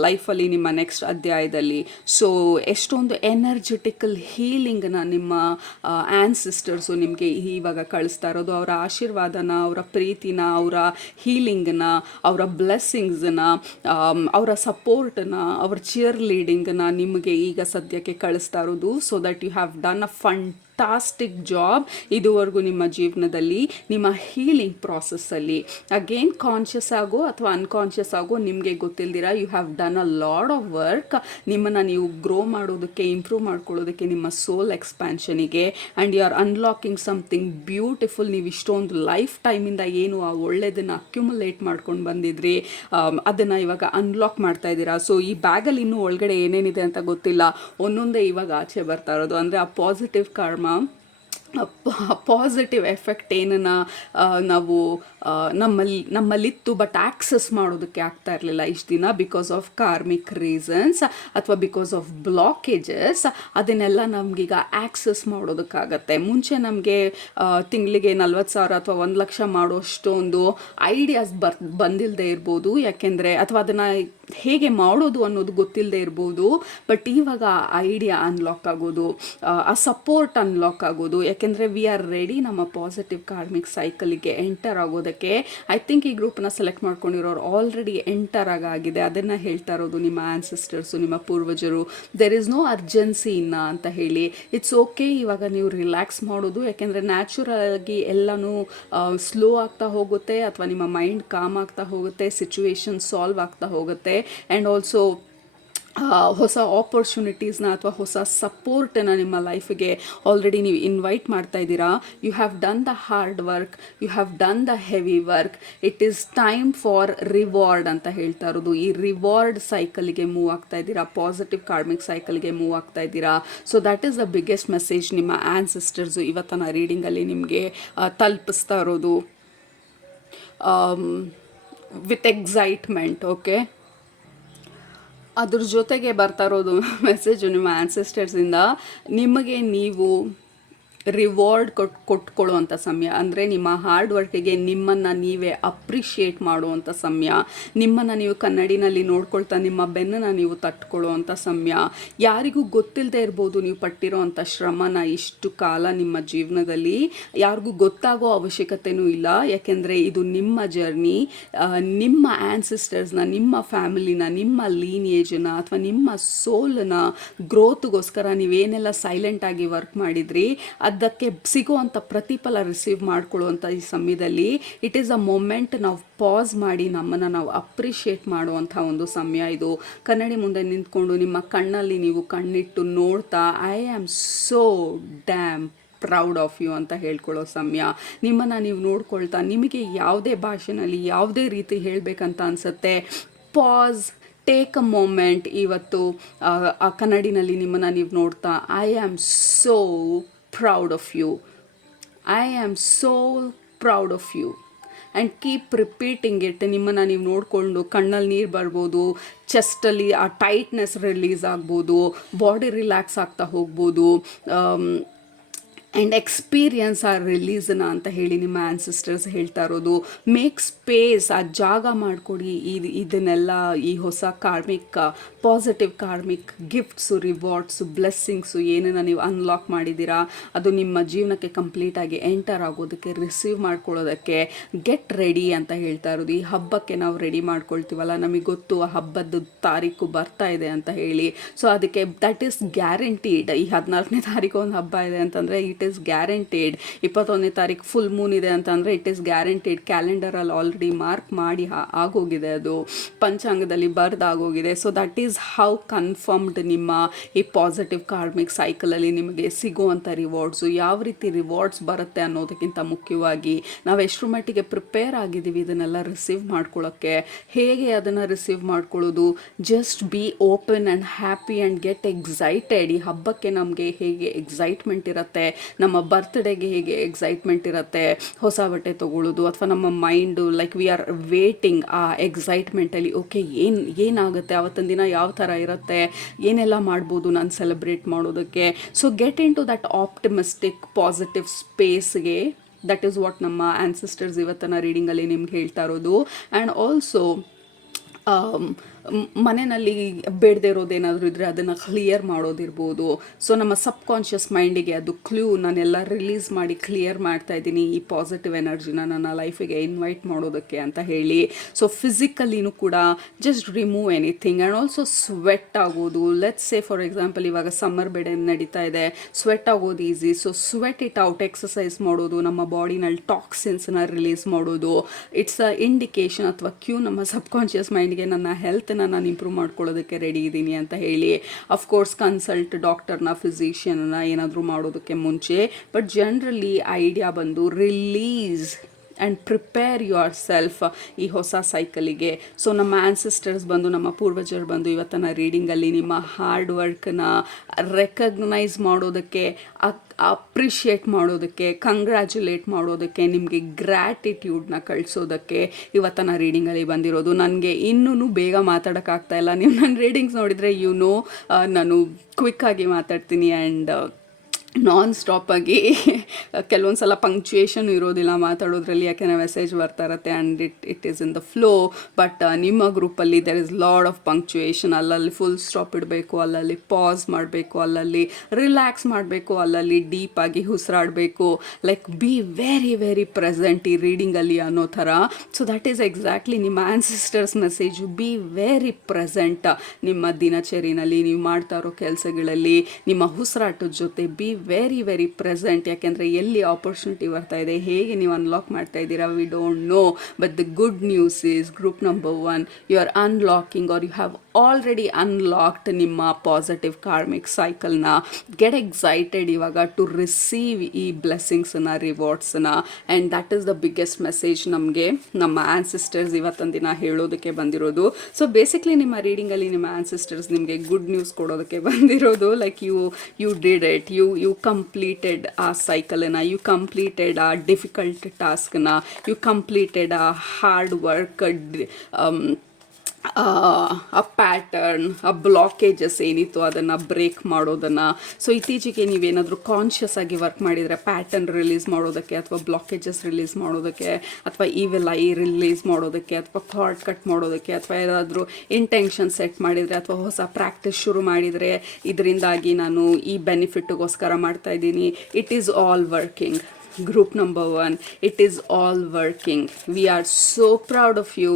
ಲೈಫಲ್ಲಿ, ನಿಮ್ಮ ನೆಕ್ಸ್ಟ್ ಅಧ್ಯಾಯದಲ್ಲಿ. ಸೊ ಎಷ್ಟೊಂದು ಎನರ್ಜೆಟಿಕಲ್ ಹೀಲಿಂಗನ್ನ ನಿಮ್ಮ ಆ್ಯನ್ಸಿಸ್ಟರ್ಸು ನಿಮಗೆ ಇವಾಗ ಕಳಿಸ್ತಾ ಇರೋದು. ಅವರ ಆಶೀರ್ವಾದನ, ಅವರ ಪ್ರೀತಿನ, ಅವರ ಹೀಲಿಂಗನ್ನ, ಅವರ ಬ್ಲೆಸ್ಸಿಂಗ್ಸನ್ನ, ಅವರ ಸಪೋರ್ಟನ್ನ, ಅವರ ಚಿಯರ್ ಲೀಡಿಂಗನ್ನ ನಿಮಗೆ ಈಗ ಸದ್ಯಕ್ಕೆ ಕಳಿಸ್ತಾ ಇರೋದು. So that you have done a fantastic job ಇದುವರೆಗೂ ನಿಮ್ಮ ಜೀವನದಲ್ಲಿ, ನಿಮ್ಮ ಹೀಲಿಂಗ್ ಪ್ರಾಸೆಸ್ಸಲ್ಲಿ. ಅಗೇನ್ ಕಾನ್ಷಿಯಸ್ ಆಗೋ ಅಥವಾ ಅನ್ಕಾನ್ಷಿಯಸ್ ಆಗೋ ನಿಮಗೆ ಗೊತ್ತಿಲ್ದಿರ you have done a lot of work. ನಿಮ್ಮನ್ನು ನೀವು ಗ್ರೋ ಮಾಡೋದಕ್ಕೆ, ಇಂಪ್ರೂವ್ ಮಾಡ್ಕೊಳ್ಳೋದಕ್ಕೆ, ನಿಮ್ಮ ಸೋಲ್ ಎಕ್ಸ್ಪ್ಯಾನ್ಷನಿಗೆ. And you are unlocking something beautiful. ನೀವು ಇಷ್ಟೊಂದು ಲೈಫ್ ಟೈಮಿಂದ ಏನು ಆ ಒಳ್ಳೆಯದನ್ನು ಅಕ್ಯುಮುಲೇಟ್ ಮಾಡ್ಕೊಂಡು ಬಂದಿದ್ರಿ, ಅದನ್ನು ಇವಾಗ ಅನ್ಲಾಕ್ ಮಾಡ್ತಾ ಇದ್ದೀರಾ. ಸೊ ಈ ಬ್ಯಾಗಲ್ಲಿ ಇನ್ನೂ ಒಳಗಡೆ ಏನೇನಿದೆ ಅಂತ ಗೊತ್ತಿಲ್ಲ, ಒಂದೊಂದೇ ಇವಾಗ ಆಚೆ ಬರ್ತಾ ಇರೋದು. ಅಂದರೆ ಆ ಪಾಸಿಟಿವ್ ಕರ್ಮ, ಪಾಸಿಟಿವ್ ಎಫೆಕ್ಟ್ ಏನನ್ನು ನಾವು ನಮ್ಮಲ್ಲಿತ್ತು ಬಟ್ ಆಕ್ಸೆಸ್ ಮಾಡೋದಕ್ಕೆ ಆಗ್ತಾ ಇರಲಿಲ್ಲ ಇಷ್ಟು ದಿನ, ಬಿಕಾಸ್ ಆಫ್ ಕಾರ್ಮಿಕ್ ರೀಸನ್ಸ್ ಅಥವಾ ಬಿಕಾಸ್ ಆಫ್ ಬ್ಲಾಕೇಜಸ್. ಅದನ್ನೆಲ್ಲ ನಮಗೀಗ ಆಕ್ಸೆಸ್ ಮಾಡೋದಕ್ಕಾಗತ್ತೆ. ಮುಂಚೆ ನಮಗೆ ತಿಂಗಳಿಗೆ 40,000 ಅಥವಾ 1,00,000 ಮಾಡೋಷ್ಟೊಂದು ಐಡಿಯಾಸ್ ಬಂದಿಲ್ಲದೆ ಇರ್ಬೋದು, ಯಾಕೆಂದರೆ ಅಥವಾ ಅದನ್ನು ಹೇಗೆ ಮಾಡೋದು ಅನ್ನೋದು ಗೊತ್ತಿಲ್ಲದೆ ಇರ್ಬೋದು. ಬಟ್ ಇವಾಗ ಐಡಿಯಾ ಅನ್ಲಾಕ್ ಆಗೋದು, ಆ ಸಪೋರ್ಟ್ ಅನ್ಲಾಕ್ ಆಗೋದು, ಯಾಕೆಂದರೆ ವಿ ಆರ್ ರೆಡಿ ನಮ್ಮ ಪಾಸಿಟಿವ್ ಕಾರ್ಮಿಕ್ ಸೈಕಲಿಗೆ ಎಂಟರ್ ಆಗೋದಕ್ಕೆ. ಐ ಥಿಂಕ್ ಈ ಗ್ರೂಪ್ನ ಸೆಲೆಕ್ಟ್ ಮಾಡ್ಕೊಂಡಿರೋರು ಆಲ್ರೆಡಿ ಎಂಟರ್ ಆಗಿದೆ. ಅದನ್ನು ಹೇಳ್ತಾ ಇರೋದು ನಿಮ್ಮ ಆ್ಯನ್ಸಿಸ್ಟರ್ಸು, ನಿಮ್ಮ ಪೂರ್ವಜರು. ದೆರ್ ಇಸ್ ನೋ ಅರ್ಜೆನ್ಸಿ ಇನ್ನ ಅಂತ ಹೇಳಿ. ಇಟ್ಸ್ ಓಕೆ ಇವಾಗ ನೀವು ರಿಲ್ಯಾಕ್ಸ್ ಮಾಡೋದು, ಯಾಕೆಂದರೆ ನ್ಯಾಚುರಲ್ ಆಗಿ ಎಲ್ಲನೂ ಸ್ಲೋ ಆಗ್ತಾ ಹೋಗುತ್ತೆ, ಅಥವಾ ನಿಮ್ಮ ಮೈಂಡ್ ಕಾಮ್ ಆಗ್ತಾ ಹೋಗುತ್ತೆ, ಸಿಚುವೇಶನ್ ಸಾಲ್ವ್ ಆಗ್ತಾ ಹೋಗುತ್ತೆ. ಆ್ಯಂಡ್ ಆಲ್ಸೋ ಹೊಸ ಆಪರ್ಚುನಿಟೀಸ್ನ ಅಥವಾ ಹೊಸ ಸಪೋರ್ಟನ್ನು ನಿಮ್ಮ ಲೈಫಿಗೆ ಆಲ್ರೆಡಿ ನೀವು ಇನ್ವೈಟ್ ಮಾಡ್ತಾ ಇದ್ದೀರಾ. You have done the hard work, you have done the heavy work. It is time for reward ಅಂತ ಹೇಳ್ತಾ ಇರೋದು. ಈ ರಿವಾರ್ಡ್ ಸೈಕಲ್ಗೆ ಮೂವ್ ಆಗ್ತಾ ಇದ್ದೀರಾ, ಪಾಸಿಟಿವ್ ಕಾರ್ಮಿಕ್ ಸೈಕಲ್ಗೆ ಮೂವ್ ಆಗ್ತಾ ಇದ್ದೀರಾ. So that is the biggest message ನಿಮ್ಮ ಆ್ಯನ್ಸಿಸ್ಟರ್ಸು ಇವತ್ತಿನ ರೀಡಿಂಗಲ್ಲಿ ನಿಮಗೆ ತಲುಪಿಸ್ತಾ ಇರೋದು ವಿತ್ ಎಕ್ಸೈಟ್ಮೆಂಟ್. ಓಕೆ, ಅದ್ರ ಜೊತೆಗೆ ಬರ್ತಾ ಇರೋದು ಮೆಸೇಜು ನಿಮ್ಮ ಆ್ಯನ್ಸೆಸ್ಟರ್ಸಿಂದ, ನಿಮಗೆ ನೀವು ರಿವಾರ್ಡ್ ಕೊಟ್ಕೊಳ್ಳುವಂಥ ಸಮಯ. ಅಂದರೆ ನಿಮ್ಮ ಹಾರ್ಡ್ ವರ್ಕಿಗೆ ನಿಮ್ಮನ್ನು ನೀವೇ ಅಪ್ರಿಷಿಯೇಟ್ ಮಾಡುವಂಥ ಸಮಯ. ನಿಮ್ಮನ್ನು ನೀವು ಕನ್ನಡಿನಲ್ಲಿ ನೋಡ್ಕೊಳ್ತಾ ನಿಮ್ಮ ಬೆನ್ನನ್ನು ನೀವು ತಟ್ಕೊಳ್ಳುವಂಥ ಸಮಯ. ಯಾರಿಗೂ ಗೊತ್ತಿಲ್ಲದೆ ಇರ್ಬೋದು ನೀವು ಪಟ್ಟಿರೋ ಅಂಥ ಶ್ರಮನ ಇಷ್ಟು ಕಾಲ ನಿಮ್ಮ ಜೀವನದಲ್ಲಿ. ಯಾರಿಗೂ ಗೊತ್ತಾಗೋ ಅವಶ್ಯಕತೆಯೂ ಇಲ್ಲ, ಯಾಕೆಂದರೆ ಇದು ನಿಮ್ಮ ಜರ್ನಿ. ನಿಮ್ಮ ಆ್ಯನ್ಸಿಸ್ಟರ್ಸ್ನ, ನಿಮ್ಮ ಫ್ಯಾಮಿಲಿನ, ನಿಮ್ಮ ಲೀನಿಯೇಜನ್ನ ಅಥವಾ ನಿಮ್ಮ ಸೋಲನ್ನ ಗ್ರೋತ್ಗೋಸ್ಕರ ನೀವೇನೆಲ್ಲ ಸೈಲೆಂಟಾಗಿ ವರ್ಕ್ ಮಾಡಿದ್ರಿ ಅದಕ್ಕೆ ಸಿಗುವಂಥ ಪ್ರತಿಫಲ ರಿಸೀವ್ ಮಾಡ್ಕೊಳ್ಳುವಂಥ ಈ ಸಮಯದಲ್ಲಿ ಇಟ್ ಈಸ್ ಅ ಮೊಮೆಂಟ್ ನಾವು ಪಾಸ್ ಮಾಡಿ ನಮ್ಮನ್ನು ನಾವು ಅಪ್ರಿಷಿಯೇಟ್ ಮಾಡುವಂಥ ಒಂದು ಸಮಯ ಇದು. ಕನ್ನಡಿ ಮುಂದೆ ನಿಂತ್ಕೊಂಡು ನಿಮ್ಮ ಕಣ್ಣಲ್ಲಿ ನೀವು ಕಣ್ಣಿಟ್ಟು ನೋಡ್ತಾ I am so damn proud of you ಅಂತ ಹೇಳ್ಕೊಳ್ಳೋ ಸಮಯ. ನಿಮ್ಮನ್ನು ನೀವು ನೋಡ್ಕೊಳ್ತಾ ನಿಮಗೆ ಯಾವುದೇ ಭಾಷೆನಲ್ಲಿ ಯಾವುದೇ ರೀತಿ ಹೇಳಬೇಕಂತ ಅನಿಸುತ್ತೆ, ಪಾಸ್, ಟೇಕ್ ಅ ಮೊಮೆಂಟ್. ಇವತ್ತು ಆ ಕನ್ನಡಿನಲ್ಲಿ ನಿಮ್ಮನ್ನು ನೀವು ನೋಡ್ತಾ I am so proud of you, I am so proud of you and keep repeating it. ನಿಮ್ಮನ್ನು ನೀವು ನೋಡಿಕೊಂಡು ಕಣ್ಣಲ್ಲಿ ನೀರು ಬರ್ಬೋದು, ಚೆಸ್ಟಲ್ಲಿ ಆ ಟೈಟ್ನೆಸ್ ರಿಲೀಸ್ ಆಗ್ಬೋದು, ಬಾಡಿ ರಿಲ್ಯಾಕ್ಸ್ ಆಗ್ತಾ ಹೋಗ್ಬೋದು. ಆ್ಯಂಡ್ ಎಕ್ಸ್ಪೀರಿಯನ್ಸ್ ಆ ರಿಲೀಸನ್ನ ಅಂತ ಹೇಳಿ ನಿಮ್ಮ ಆ್ಯನ್ಸಿಸ್ಟರ್ಸ್ ಹೇಳ್ತಾ ಇರೋದು. ಮೇಕ್ ಸ್ಪೇಸ್, ಆ ಜಾಗ ಮಾಡಿಕೊಡಿ. ಇದನ್ನೆಲ್ಲ ಈ ಹೊಸ karmic, positive karmic gifts, rewards, blessings ಏನನ್ನು ನೀವು ಅನ್ಲಾಕ್ ಮಾಡಿದ್ದೀರಾ ಅದು ನಿಮ್ಮ ಜೀವನಕ್ಕೆ ಕಂಪ್ಲೀಟಾಗಿ ಎಂಟರ್ ಆಗೋದಕ್ಕೆ, ರಿಸೀವ್ ಮಾಡ್ಕೊಳ್ಳೋದಕ್ಕೆ ಗೆಟ್ ರೆಡಿ ಅಂತ ಹೇಳ್ತಾ ಇರೋದು. ಈ ಹಬ್ಬಕ್ಕೆ ನಾವು ರೆಡಿ ಮಾಡ್ಕೊಳ್ತೀವಲ್ಲ, ನಮಗೆ ಗೊತ್ತು ಆ ಹಬ್ಬದ ತಾರೀಕು ಬರ್ತಾ ಇದೆ ಅಂತ ಹೇಳಿ. ಸೊ ಅದಕ್ಕೆ ದಟ್ ಈಸ್ ಗ್ಯಾರಂಟೀಡ್. ಈ 14ನೇ ತಾರೀಕು ಒಂದು ಹಬ್ಬ ಇದೆ ಅಂತಂದರೆ ಇಟ್ ಈಸ್ ಗ್ಯಾರಂಟೆಡ್. 21ನೇ ತಾರೀಕು ಫುಲ್ ಮೂನ್ ಇದೆ ಅಂತ ಅಂದರೆ ಇಟ್ ಈಸ್ ಗ್ಯಾರಂಟೆಡ್. ಕ್ಯಾಲೆಂಡರಲ್ಲಿ ಆಲ್ರೆಡಿ ಮಾರ್ಕ್ ಮಾಡಿ ಆಗೋಗಿದೆ, ಅದು ಪಂಚಾಂಗದಲ್ಲಿ ಬರ್ದಾಗೋಗಿದೆ. So that is how confirmed ನಿಮ್ಮ ಈ ಪಾಸಿಟಿವ್ ಕಾರ್ಮಿಕ್ ಸೈಕಲಲ್ಲಿ ನಿಮಗೆ ಸಿಗುವಂಥ ರಿವಾರ್ಡ್ಸು. ಯಾವ ರೀತಿ ರಿವಾರ್ಡ್ಸ್ ಬರುತ್ತೆ ಅನ್ನೋದಕ್ಕಿಂತ ಮುಖ್ಯವಾಗಿ ನಾವು ಎಷ್ಟರ ಮಟ್ಟಿಗೆ ಪ್ರಿಪೇರ್ ಆಗಿದ್ದೀವಿ ಇದನ್ನೆಲ್ಲ ರಿಸೀವ್ ಮಾಡ್ಕೊಳ್ಳೋಕ್ಕೆ. ಹೇಗೆ ಅದನ್ನು ರಿಸೀವ್ ಮಾಡ್ಕೊಳ್ಳೋದು? Just B open and happy and get excited. ಈ ಹಬ್ಬಕ್ಕೆ ನಮಗೆ ಹೇಗೆ ಎಕ್ಸೈಟ್ಮೆಂಟ್ ಇರುತ್ತೆ, ನಮ್ಮ ಬರ್ತ್ಡೇಗೆ ಹೇಗೆ ಎಕ್ಸೈಟ್ಮೆಂಟ್ ಇರುತ್ತೆ, ಹೊಸ ಬಟ್ಟೆ ತೊಗೊಳ್ಳೋದು, ಅಥವಾ ನಮ್ಮ mind like we are waiting ಆ ಎಕ್ಸೈಟ್ಮೆಂಟಲ್ಲಿ. ಓಕೆ, ಏನಾಗುತ್ತೆ ಅವತ್ತಿನ ದಿನ, ಯಾವ ಥರ ಇರುತ್ತೆ, ಏನೆಲ್ಲ ಮಾಡ್ಬೋದು ನಾನು ಸೆಲೆಬ್ರೇಟ್ ಮಾಡೋದಕ್ಕೆ. So get into that optimistic positive ಸ್ಪೇಸ್ಗೆ. ದಟ್ ಈಸ್ ವಾಟ್ ನಮ್ಮ ಆ್ಯನ್ಸಿಸ್ಟರ್ಸ್ ಇವತ್ತಿನ ರೀಡಿಂಗಲ್ಲಿ ನಿಮ್ಗೆ ಹೇಳ್ತಾ ಇರೋದು. ಆ್ಯಂಡ್ ಆಲ್ಸೋ ಮನೆಯಲ್ಲಿ ಬೇಡದೇ ಇರೋದೇನಾದರೂ ಇದ್ದರೆ ಅದನ್ನು ಕ್ಲಿಯರ್ ಮಾಡೋದಿರ್ಬೋದು. ಸೊ ನಮ್ಮ ಸಬ್ಕಾನ್ಷಿಯಸ್ ಮೈಂಡಿಗೆ ಅದು ಕ್ಲೂ ನಾನೆಲ್ಲ ರಿಲೀಸ್ ಮಾಡಿ ಕ್ಲಿಯರ್ ಮಾಡ್ತಾ ಇದ್ದೀನಿ, ಈ ಪಾಸಿಟಿವ್ ಎನರ್ಜಿನ ನನ್ನ ಲೈಫಿಗೆ ಇನ್ವೈಟ್ ಮಾಡೋದಕ್ಕೆ ಅಂತ ಹೇಳಿ. ಸೊ ಫಿಸಿಕಲಿನೂ ಕೂಡ just remove anything. And also sweat ಆಗೋದು. ಲೆಟ್ಸ್ ಸೇ ಫಾರ್ ಎಕ್ಸಾಂಪಲ್ ಇವಾಗ ಸಮ್ಮರ್ ಬೆಡೆ ನಡೀತಾ ಇದೆ, ಸ್ವೆಟ್ ಆಗೋದು easy. So sweat it out, exercise ಮಾಡೋದು, ನಮ್ಮ ಬಾಡಿನಲ್ಲಿ ಟಾಕ್ಸಿನ್ಸ್ನ ರಿಲೀಸ್ ಮಾಡೋದು. ಇಟ್ಸ್ ಅ ಇಂಡಿಕೇಶನ್ ಅಥವಾ ಕ್ಯೂ ನಮ್ಮ ಸಬ್ಕಾನ್ಷಿಯಸ್ ಮೈಂಡ್ಗೆ ನನ್ನ ಹೆಲ್ತ್ ನಾನು ಇಂಪ್ರೂವ್ ಮಾಡ್ಕೊಳ್ಳೋದಕ್ಕೆ ರೆಡಿ ಇದ್ದೀನಿ ಅಂತ ಹೇಳಿ. ಅಫ್ಕೋರ್ಸ್ ಕನ್ಸಲ್ಟ್ ಡಾಕ್ಟರ್ನ, ಫಿಸಿಷಿಯನ್ನ ಏನಾದರೂ ಮಾಡೋದಕ್ಕೆ ಮುಂಚೆ. ಬಟ್ ಜನರಲಿ ಐಡಿಯಾ ಬಂದು release and prepare your self ಈ ಹೊಸ ಸೈಕಲಿಗೆ. ಸೊ ನಮ್ಮ ಆ್ಯನ್ಸಿಸ್ಟರ್ಸ್ ಬಂದು, ನಮ್ಮ ಪೂರ್ವಜರು ಬಂದು ಇವತ್ತಿನ ರೀಡಿಂಗಲ್ಲಿ ನಿಮ್ಮ ಹಾರ್ಡ್ ವರ್ಕನ್ನ ರೆಕಗ್ನೈಸ್ ಮಾಡೋದಕ್ಕೆ, ಅಪ್ರಿಷಿಯೇಟ್ ಮಾಡೋದಕ್ಕೆ, ಕಂಗ್ರ್ಯಾಚುಲೇಟ್ ಮಾಡೋದಕ್ಕೆ, ನಿಮಗೆ ಗ್ರ್ಯಾಟಿಟ್ಯೂಡ್ನ ಕಳಿಸೋದಕ್ಕೆ ಇವತ್ತಿನ ರೀಡಿಂಗಲ್ಲಿ ಬಂದಿರೋದು. ನನಗೆ ಇನ್ನೂ ಬೇಗ ಮಾತಾಡೋಕ್ಕಾಗ್ತಾ ಇಲ್ಲ. ನೀವು ನನ್ನ ರೀಡಿಂಗ್ಸ್ ನೋಡಿದರೆ ನಾನು ಕ್ವಿಕ್ಕಾಗಿ ಮಾತಾಡ್ತೀನಿ ಆ್ಯಂಡ್ ನಾನ್ ಸ್ಟಾಪಾಗಿ. ಕೆಲವೊಂದು ಸಲ ಪಂಕ್ಚುಯೇಷನ್ ಇರೋದಿಲ್ಲ ಮಾತಾಡೋದ್ರಲ್ಲಿ, ಯಾಕೆಂದರೆ ಮೆಸೇಜ್ ಬರ್ತಾ ಇರುತ್ತೆ and it is in the flow. But ನಿಮ್ಮ ಗ್ರೂಪಲ್ಲಿ there is lot of punctuation. ಅಲ್ಲಲ್ಲಿ ಫುಲ್ ಸ್ಟಾಪ್ ಇಡಬೇಕು, ಅಲ್ಲಲ್ಲಿ ಪಾಸ್ ಮಾಡಬೇಕು, ಅಲ್ಲಲ್ಲಿ ರಿಲ್ಯಾಕ್ಸ್ ಮಾಡಬೇಕು, ಅಲ್ಲಲ್ಲಿ ಡೀಪಾಗಿ ಉಸಿರಾಡಬೇಕು. Like be very very present ಈ ರೀಡಿಂಗಲ್ಲಿ ಅನ್ನೋ ಥರ. ಸೊ ದಟ್ ಈಸ್ ಎಕ್ಸಾಕ್ಟ್ಲಿ ನಿಮ್ಮ ancestors message. Be very present ನಿಮ್ಮ ದಿನಚರಿನಲ್ಲಿ, ನೀವು ಮಾಡ್ತಾ ಇರೋ ಕೆಲಸಗಳಲ್ಲಿ, ನಿಮ್ಮ ಉಸಿರಾಟದ ಜೊತೆ ಬಿ ವೆರಿ ವೆರಿ ಪ್ರೆಸೆಂಟ್. ಯಾಕೆಂದರೆ ಎಲ್ಲಿ ಆಪರ್ಚುನಿಟಿ ಬರ್ತಾ ಇದೆ, ಹೇಗೆ ನೀವು ಅನ್ಲಾಕ್ ಮಾಡ್ತಾ ಇದ್ದೀರಾ, we don't know. But the good news is group number 1, you are unlocking or you have already unlocked ನಿಮ್ಮ ಪಾಸಿಟಿವ್ ಕಾರ್ಮಿಕ್ ಸೈಕಲ್ನ. ಗೆಟ್ ಎಕ್ಸೈಟೆಡ್ ಇವಾಗ ಟು ರಿಸೀವ್ ಈ ಬ್ಲೆಸ್ಸಿಂಗ್ಸನ್ನ, ರಿವಾರ್ಡ್ಸನ್ನ. And that is the biggest message ನಮಗೆ ನಮ್ಮ ಆ್ಯನ್ಸಿಸ್ಟರ್ಸ್ ಇವತ್ತೊಂದು ದಿನ ಹೇಳೋದಕ್ಕೆ ಬಂದಿರೋದು. ಸೊ ಬೇಸಿಕ್ಲಿ ನಿಮ್ಮ ರೀಡಿಂಗಲ್ಲಿ ನಿಮ್ಮ ಆ್ಯನ್ಸಿಸ್ಟರ್ಸ್ ನಿಮಗೆ ಗುಡ್ ನ್ಯೂಸ್ ಕೊಡೋದಕ್ಕೆ ಬಂದಿರೋದು. Like you did it, you completed ಆ ಸೈಕಲನ್ನು, ಯು ಕಂಪ್ಲೀಟೆಡ್ ಆ ಡಿಫಿಕಲ್ಟ್ ಟಾಸ್ಕನ್ನ, ಯು ಕಂಪ್ಲೀಟೆಡ್ ಆ ಹಾರ್ಡ್ ವರ್ಕ್, ಆ ಪ್ಯಾಟರ್ನ್, ಆ ಬ್ಲಾಕೇಜಸ್ ಏನಿತ್ತು ಅದನ್ನು ಬ್ರೇಕ್ ಮಾಡೋದನ್ನು. ಸೊ ಇತ್ತೀಚೆಗೆ ನೀವೇನಾದರೂ ಕಾನ್ಷಿಯಸ್ ಆಗಿ ವರ್ಕ್ ಮಾಡಿದರೆ ಪ್ಯಾಟರ್ನ್ ರಿಲೀಸ್ ಮಾಡೋದಕ್ಕೆ, ಅಥವಾ ಬ್ಲಾಕೇಜಸ್ ರಿಲೀಸ್ ಮಾಡೋದಕ್ಕೆ, ಅಥವಾ ಈವೆಲ್ ಐ ರಿಲೀಸ್ ಮಾಡೋದಕ್ಕೆ, ಅಥವಾ ಕಾರ್ಡ್ ಕಟ್ ಮಾಡೋದಕ್ಕೆ, ಅಥವಾ ಏನಾದರೂ ಇಂಟೆನ್ಷನ್ ಸೆಟ್ ಮಾಡಿದರೆ, ಅಥವಾ ಹೊಸ ಪ್ರಾಕ್ಟೀಸ್ ಶುರು ಮಾಡಿದರೆ, ಇದರಿಂದಾಗಿ ನಾನು ಈ ಬೆನಿಫಿಟ್ಗೋಸ್ಕರ ಮಾಡ್ತಾಯಿದ್ದೀನಿ. It is all working. Group number 1, it is all working. We are so proud of you.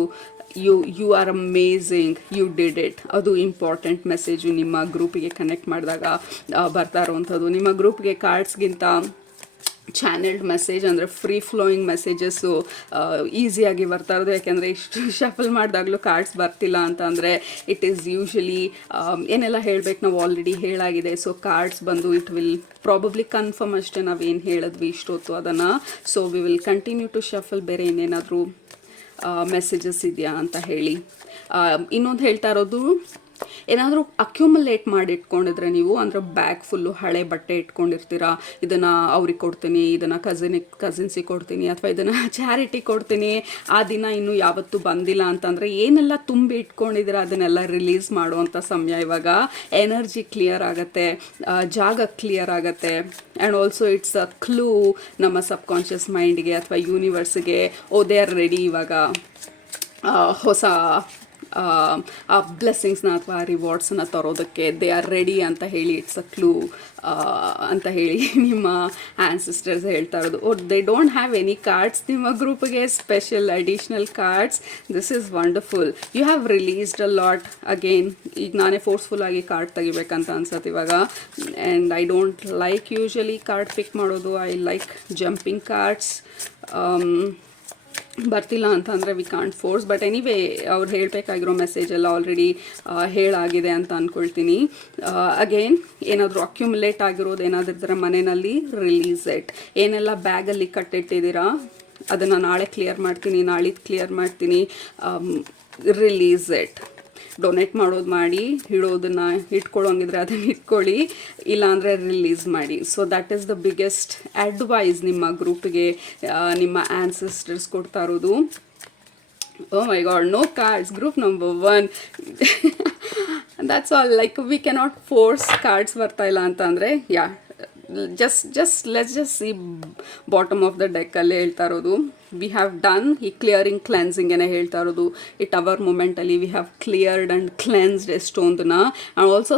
You are amazing, you did it. ಅದು ಇಂಪಾರ್ಟೆಂಟ್ ಮೆಸೇಜು ನಿಮ್ಮ ಗ್ರೂಪಿಗೆ ಕನೆಕ್ಟ್ ಮಾಡಿದಾಗ ಬರ್ತಾ ಇರೋವಂಥದ್ದು. ನಿಮ್ಮ ಗ್ರೂಪ್ಗೆ ಕಾರ್ಡ್ಸ್ಗಿಂತ ಚಾನೆಲ್ಡ್ ಮೆಸೇಜ್ ಅಂದರೆ ಫ್ರೀ ಫ್ಲೋಯಿಂಗ್ ಮೆಸೇಜಸ್ಸು ಈಸಿಯಾಗಿ ಬರ್ತಾ ಇರೋದು. ಯಾಕೆಂದರೆ ಇಷ್ಟು ಶಫಲ್ ಮಾಡಿದಾಗಲೂ ಕಾರ್ಡ್ಸ್ ಬರ್ತಿಲ್ಲ ಅಂತ ಅಂದರೆ ಇಟ್ ಈಸ್ ಯೂಶ್ವಲಿ ಏನೆಲ್ಲ ಹೇಳಬೇಕು ನಾವು ಆಲ್ರೆಡಿ ಹೇಳಾಗಿದೆ. ಸೊ ಕಾರ್ಡ್ಸ್ ಬಂದು ಇಟ್ ವಿಲ್ ಪ್ರಾಬಬ್ಲಿ ಕನ್ಫರ್ಮ್ ಅಷ್ಟೇ ನಾವೇನು ಹೇಳಿದ್ವಿ ಇಷ್ಟೊತ್ತು ಅದನ್ನು. So we will continue to shuffle. ಬೇರೆ ಇನ್ನೇನಾದರೂ ಮೆಸೇಜಸ್ ಇದೆಯಾ ಅಂತ ಹೇಳಿ. ಇನ್ನೊಂದು ಹೇಳ್ತಾ ಇರೋದು, ಏನಾದರೂ ಅಕ್ಯುಮುಲೇಟ್ ಮಾಡಿ ಇಟ್ಕೊಂಡಿದ್ರೆ ನೀವು, ಅಂದರೆ ಬ್ಯಾಗ್ ಫುಲ್ಲು ಹಳೆ ಬಟ್ಟೆ ಇಟ್ಕೊಂಡಿರ್ತೀರಾ, ಇದನ್ನು ಅವ್ರಿಗೆ ಕೊಡ್ತೀನಿ, ಇದನ್ನು ಕಸಿನ್ಸಿಗೆ ಕೊಡ್ತೀನಿ, ಅಥವಾ ಇದನ್ನು ಚಾರಿಟಿ ಕೊಡ್ತೀನಿ, ಆ ದಿನ ಇನ್ನೂ ಯಾವತ್ತೂ ಬಂದಿಲ್ಲ ಅಂತಂದರೆ ಏನೆಲ್ಲ ತುಂಬಿ ಇಟ್ಕೊಂಡಿದ್ದೀರಾ ಅದನ್ನೆಲ್ಲ ರಿಲೀಸ್ ಮಾಡುವಂಥ ಸಮಯ ಇವಾಗ. ಎನರ್ಜಿ ಕ್ಲಿಯರ್ ಆಗುತ್ತೆ, ಜಾಗ ಕ್ಲಿಯರ್ ಆಗುತ್ತೆ. And also it's a clue ನಮ್ಮ ಸಬ್ಕಾನ್ಷಿಯಸ್ ಮೈಂಡ್ಗೆ ಅಥವಾ ಯೂನಿವರ್ಸ್ಗೆ, ದೇ ಆರ್ ರೆಡಿ ಇವಾಗ ಹೊಸ ಆ ಬ್ಲೆಸ್ಸಿಂಗ್ಸ್ನ ಅಥವಾ ರಿವಾರ್ಡ್ಸನ್ನ ತರೋದಕ್ಕೆ ದೇ ಆರ್ ರೆಡಿ ಅಂತ ಹೇಳಿ ಇಟ್ಸ್ ಅ ಕ್ಲೂ ಅಂತ ಹೇಳಿ ನಿಮ್ಮ ಆ್ಯನ್ಸಿಸ್ಟರ್ಸ್ ಹೇಳ್ತಾ ಇರೋದು. They don't have any cards ನಿಮ್ಮ ಗ್ರೂಪ್ಗೆ special additional cards. This is wonderful. You have released a lot. Again ಈಗ ನಾನೇ ಫೋರ್ಸ್ಫುಲ್ಲಾಗಿ ಕಾರ್ಡ್ ತೆಗಿಬೇಕಂತ ಅನ್ಸತ್ತೆ ಇವಾಗ. And I don't like usually card pick ಮಾಡೋದು. I like jumping cards. ಬರ್ತಿಲ್ಲ ಅಂತಂದರೆ we can't force. But anyway ಅವ್ರು ಹೇಳಬೇಕಾಗಿರೋ ಮೆಸೇಜ್ ಎಲ್ಲ ಆಲ್ರೆಡಿ ಹೇಳಾಗಿದೆ ಅಂತ ಅಂದ್ಕೊಳ್ತೀನಿ. ಅಗೇನ್ ಏನಾದರೂ ಅಕ್ಯುಮುಲೇಟ್ ಆಗಿರೋದು ಏನಾದರೂ ಇದ್ದರೆ ಮನೆಯಲ್ಲಿ ರಿಲೀಸ್ ಇಟ್. ಏನೆಲ್ಲ ಬ್ಯಾಗಲ್ಲಿ ಕಟ್ಟಿಟ್ಟಿದ್ದೀರಾ ಅದನ್ನು ನಾಳೆ ಕ್ಲಿಯರ್ ಮಾಡ್ತೀನಿ, ನಾಳಿದ್ದು ಕ್ಲಿಯರ್ ಮಾಡ್ತೀನಿ. Release it. ಡೊನೇಟ್ ಮಾಡೋದು ಮಾಡಿ, ಇಡೋದನ್ನು ಇಟ್ಕೊಳ್ಳೋಂಗಿದ್ರೆ ಅದನ್ನು ಇಟ್ಕೊಳ್ಳಿ, ಇಲ್ಲಾಂದರೆ ರಿಲೀಸ್ ಮಾಡಿ. So that is the biggest advice ನಿಮ್ಮ ಗ್ರೂಪ್ಗೆ ನಿಮ್ಮ ಆ್ಯನ್ಸಿಸ್ಟರ್ಸ್ ಕೊಡ್ತಾ ಇರೋದು. Oh my god, no cards, group number 1. That's all. Like we cannot force cards ಬರ್ತಾ ಇಲ್ಲ ಅಂತ ಅಂದರೆ yeah let's just see bottom of the ಡೆಕ್ಕಲ್ಲೇ ಹೇಳ್ತಾ ಇರೋದು. ವಿ ಹ್ಯಾವ್ ಡನ್ ಈ ಕ್ಲಿಯರಿಂಗ್ ಕ್ಲೆನ್ಸಿಂಗ್ ಏನೇ ಹೇಳ್ತಾ ಇರೋದು. ಇಟ್ ಅವರ್ ಮೂಮೆಂಟಲ್ಲಿ we have cleared and cleansed ಎಷ್ಟೊಂದನ್ನು. ಆ್ಯಂಡ್ ಆಲ್ಸೋ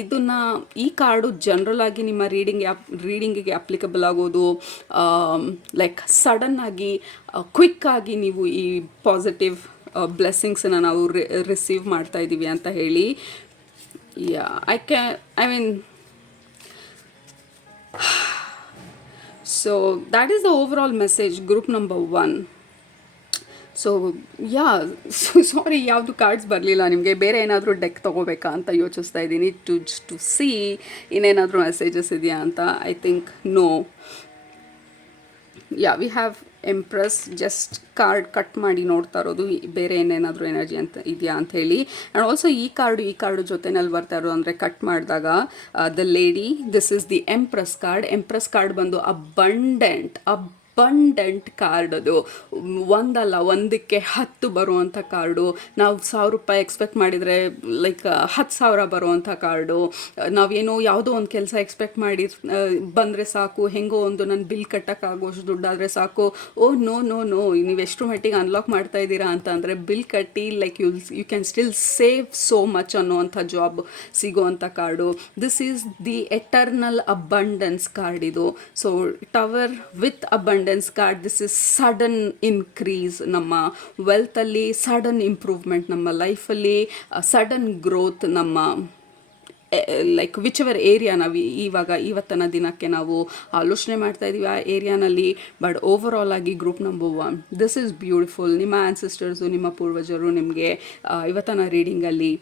ಇದನ್ನು ಈ ಕಾರ್ಡು ಜನರಲ್ ಆಗಿ ನಿಮ್ಮ ರೀಡಿಂಗಿಗೆ ಅಪ್ಲಿಕಬಲ್ ಆಗೋದು. ಲೈಕ್ ಸಡನ್ನಾಗಿ ಕ್ವಿಕ್ಕಾಗಿ ನೀವು ಈ ಪಾಸಿಟಿವ್ ಬ್ಲೆಸ್ಸಿಂಗ್ಸನ್ನು ನಾವು ರಿಸೀವ್ ಮಾಡ್ತಾ ಇದ್ದೀವಿ ಅಂತ ಹೇಳಿ. Yeah I mean so that is the overall message, group number 1. So yeah sorry, ಯಾವುದು ಕಾರ್ಡ್ಸ್ ಬರಲಿಲ್ಲ ನಿಮಗೆ. ಬೇರೆ ಏನಾದರೂ ಡೆಕ್ ತೊಗೋಬೇಕಾ ಅಂತ ಯೋಚಿಸ್ತಾ ಇದ್ದೀನಿ ಟು ಸಿ ಇನ್ನೇನಾದರೂ ಮೆಸೇಜಸ್ ಇದೆಯಾ ಅಂತ. I think no. Yeah we have empress. Just card cut ಮಾಡಿ ನೋಡ್ತಾ ಇರೋದು ಬೇರೆ ಏನೇನಾದರೂ ಎನರ್ಜಿ ಅಂತ ಇದೆಯಾ ಅಂತ ಹೇಳಿ. ಆ್ಯಂಡ್ ಆಲ್ಸೋ ಈ ಕಾರ್ಡು ಜೊತೆನಲ್ಲಿ ಬರ್ತಾ ಇರೋದು ಅಂದರೆ ಕಟ್ ಮಾಡಿದಾಗ the lady, this is the empress card. Empress card ಬಂದು ಅಬಂಡೆಂಟ್ ಕಾರ್ಡ್. ಅದು ಒಂದಲ್ಲ, ಒಂದಕ್ಕೆ 10 ಬರುವಂಥ ಕಾರ್ಡು. ನಾವು ₹1,000 ಎಕ್ಸ್ಪೆಕ್ಟ್ ಮಾಡಿದರೆ ಲೈಕ್ 10,000 ಬರುವಂಥ ಕಾರ್ಡು. ನಾವೇನೋ ಯಾವುದೋ ಒಂದು ಕೆಲಸ ಎಕ್ಸ್ಪೆಕ್ಟ್ ಮಾಡಿ ಬಂದರೆ ಸಾಕು, ಹೆಂಗೋ ಒಂದು ನನ್ನ ಬಿಲ್ ಕಟ್ಟೋಕ್ಕಾಗೋಷ್ಟು ದುಡ್ಡಾದರೆ ಸಾಕು. ಓ ನೋ ನೀವು ಎಷ್ಟು ಮಟ್ಟಿಗೆ ಅನ್ಲಾಕ್ ಮಾಡ್ತಾ ಇದ್ದೀರಾ ಅಂತ ಅಂದರೆ ಬಿಲ್ ಕಟ್ಟಿ like you can still save so much ಅನ್ನೋವಂಥ ಜಾಬ್ ಸಿಗೋವಂಥ card. This is the eternal abundance card ಇದು. So tower with abundance card. This is sudden increase ನಮ್ಮ ವೆಲ್ತಲ್ಲಿ, ಸಡನ್ ಇಂಪ್ರೂವ್ಮೆಂಟ್ ನಮ್ಮ ಲೈಫಲ್ಲಿ, ಸಡನ್ ಗ್ರೋತ್ ನಮ್ಮ ಲೈಕ್ ವಿಚ್ ಎವರ್ ಏರಿಯಾ ನಾವು ಇವತ್ತಿನ ದಿನಕ್ಕೆ ನಾವು ಆಲೋಚನೆ ಮಾಡ್ತಾ ಇದ್ದೀವಿ ಆ ಏರಿಯಾನಲ್ಲಿ. ಬಟ್ ಓವರ್ ಆಲ್ ಆಗಿ group number 1, this is beautiful. ನಿಮ್ಮ ಆ್ಯನ್ಸಿಸ್ಟರ್ಸು, ನಿಮ್ಮ ಪೂರ್ವಜರು ನಿಮಗೆ ಇವತ್ತಿನ ರೀಡಿಂಗಲ್ಲಿ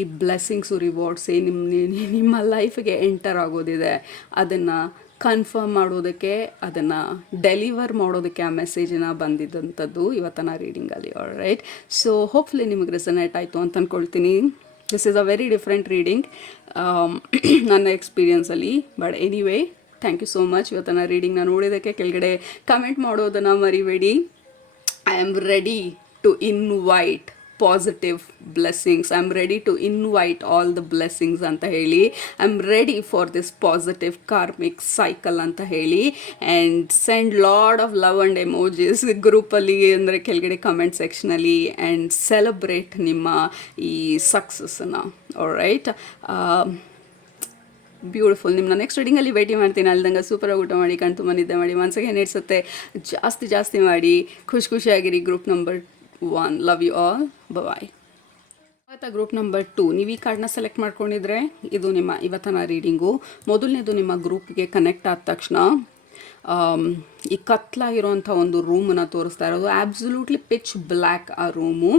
ಈ ಬ್ಲೆಸ್ಸಿಂಗ್ಸು, ರಿವಾರ್ಡ್ಸೇ ನಿಮ್ಮ ಲೈಫಿಗೆ ಎಂಟರ್ ಆಗೋದಿದೆ. ಅದನ್ನು ಕನ್ಫರ್ಮ್ ಮಾಡೋದಕ್ಕೆ, ಅದನ್ನು ಡೆಲಿವರ್ ಮಾಡೋದಕ್ಕೆ ಆ ಮೆಸೇಜಿನ ಬಂದಿದ್ದಂಥದ್ದು ಇವತ್ತಿನ ರೀಡಿಂಗಲ್ಲಿ. All right. ಸೊ ಹೋಪ್ಫುಲಿ ನಿಮಗೆ ರೆಸನೇಟ್ ಆಯಿತು ಅಂತ ಅಂದ್ಕೊಳ್ತೀನಿ. This is a very different reading ನನ್ನ ಎಕ್ಸ್ಪೀರಿಯನ್ಸಲ್ಲಿ. But anyway, thank you so much ಇವತ್ತಿನ ರೀಡಿಂಗ್ನ ನೋಡಿದ್ದಕ್ಕೆ. ಕೆಳಗಡೆ ಕಮೆಂಟ್ ಮಾಡೋದನ್ನು ಮರಿಬೇಡಿ. I am ready to invite positive blessings. I am ready to invite all the blessings ಅಂತ ಹೇಳಿ. I am ready for this positive karmic cycle ಅಂತ ಹೇಳಿ. And send lot of love and emojis ಗ್ರೂಪಲ್ಲಿ, ಅಂದರೆ ಕೆಳಗಡೆ comment ಸೆಕ್ಷನಲ್ಲಿ. And celebrate ನಿಮ್ಮ ಈ ಸಕ್ಸಸ್ಸನ್ನು. Alright, beautiful. ನಿಮ್ಮನ್ನ ನೆಕ್ಸ್ಟ್ ರೀಡಿಂಗಲ್ಲಿ ಭೇಟಿ ಮಾಡ್ತೀನಿ. ಅಲ್ದಂಗೆ ಸೂಪರಾಗಿ ಊಟ ಮಾಡಿ, ಕಣ್ ತುಂಬ ನಿದ್ದೆ ಮಾಡಿ, ಮನಸ್ಸಿಗೆ ಏನಿಡ್ಸುತ್ತೆ ಜಾಸ್ತಿ ಮಾಡಿ, ಖುಷಿಯಾಗಿರಿ. Group number 1, love you all, bye. Group number 2, ನೀವು ಈ ಕಾರ್ಡ್ನ ಸೆಲೆಕ್ಟ್ ಮಾಡ್ಕೊಂಡಿದ್ರೆ ಇದು ನಿಮ್ಮ ಇವತ್ತಿನ ರೀಡಿಂಗು. ಮೊದಲನೇದು, ನಿಮ್ಮ ಗ್ರೂಪ್ಗೆ ಕನೆಕ್ಟ್ ಆದ ತಕ್ಷಣ ಈ ಕತ್ಲಾಗಿರೋಂಥ ಒಂದು ರೂಮನ್ನು ತೋರಿಸ್ತಾ ಇರೋದು. ಆಬ್ಸಲ್ಯೂಟ್ಲಿ ಪಿಚ್ ಬ್ಲ್ಯಾಕ್ ಆ ರೂಮು.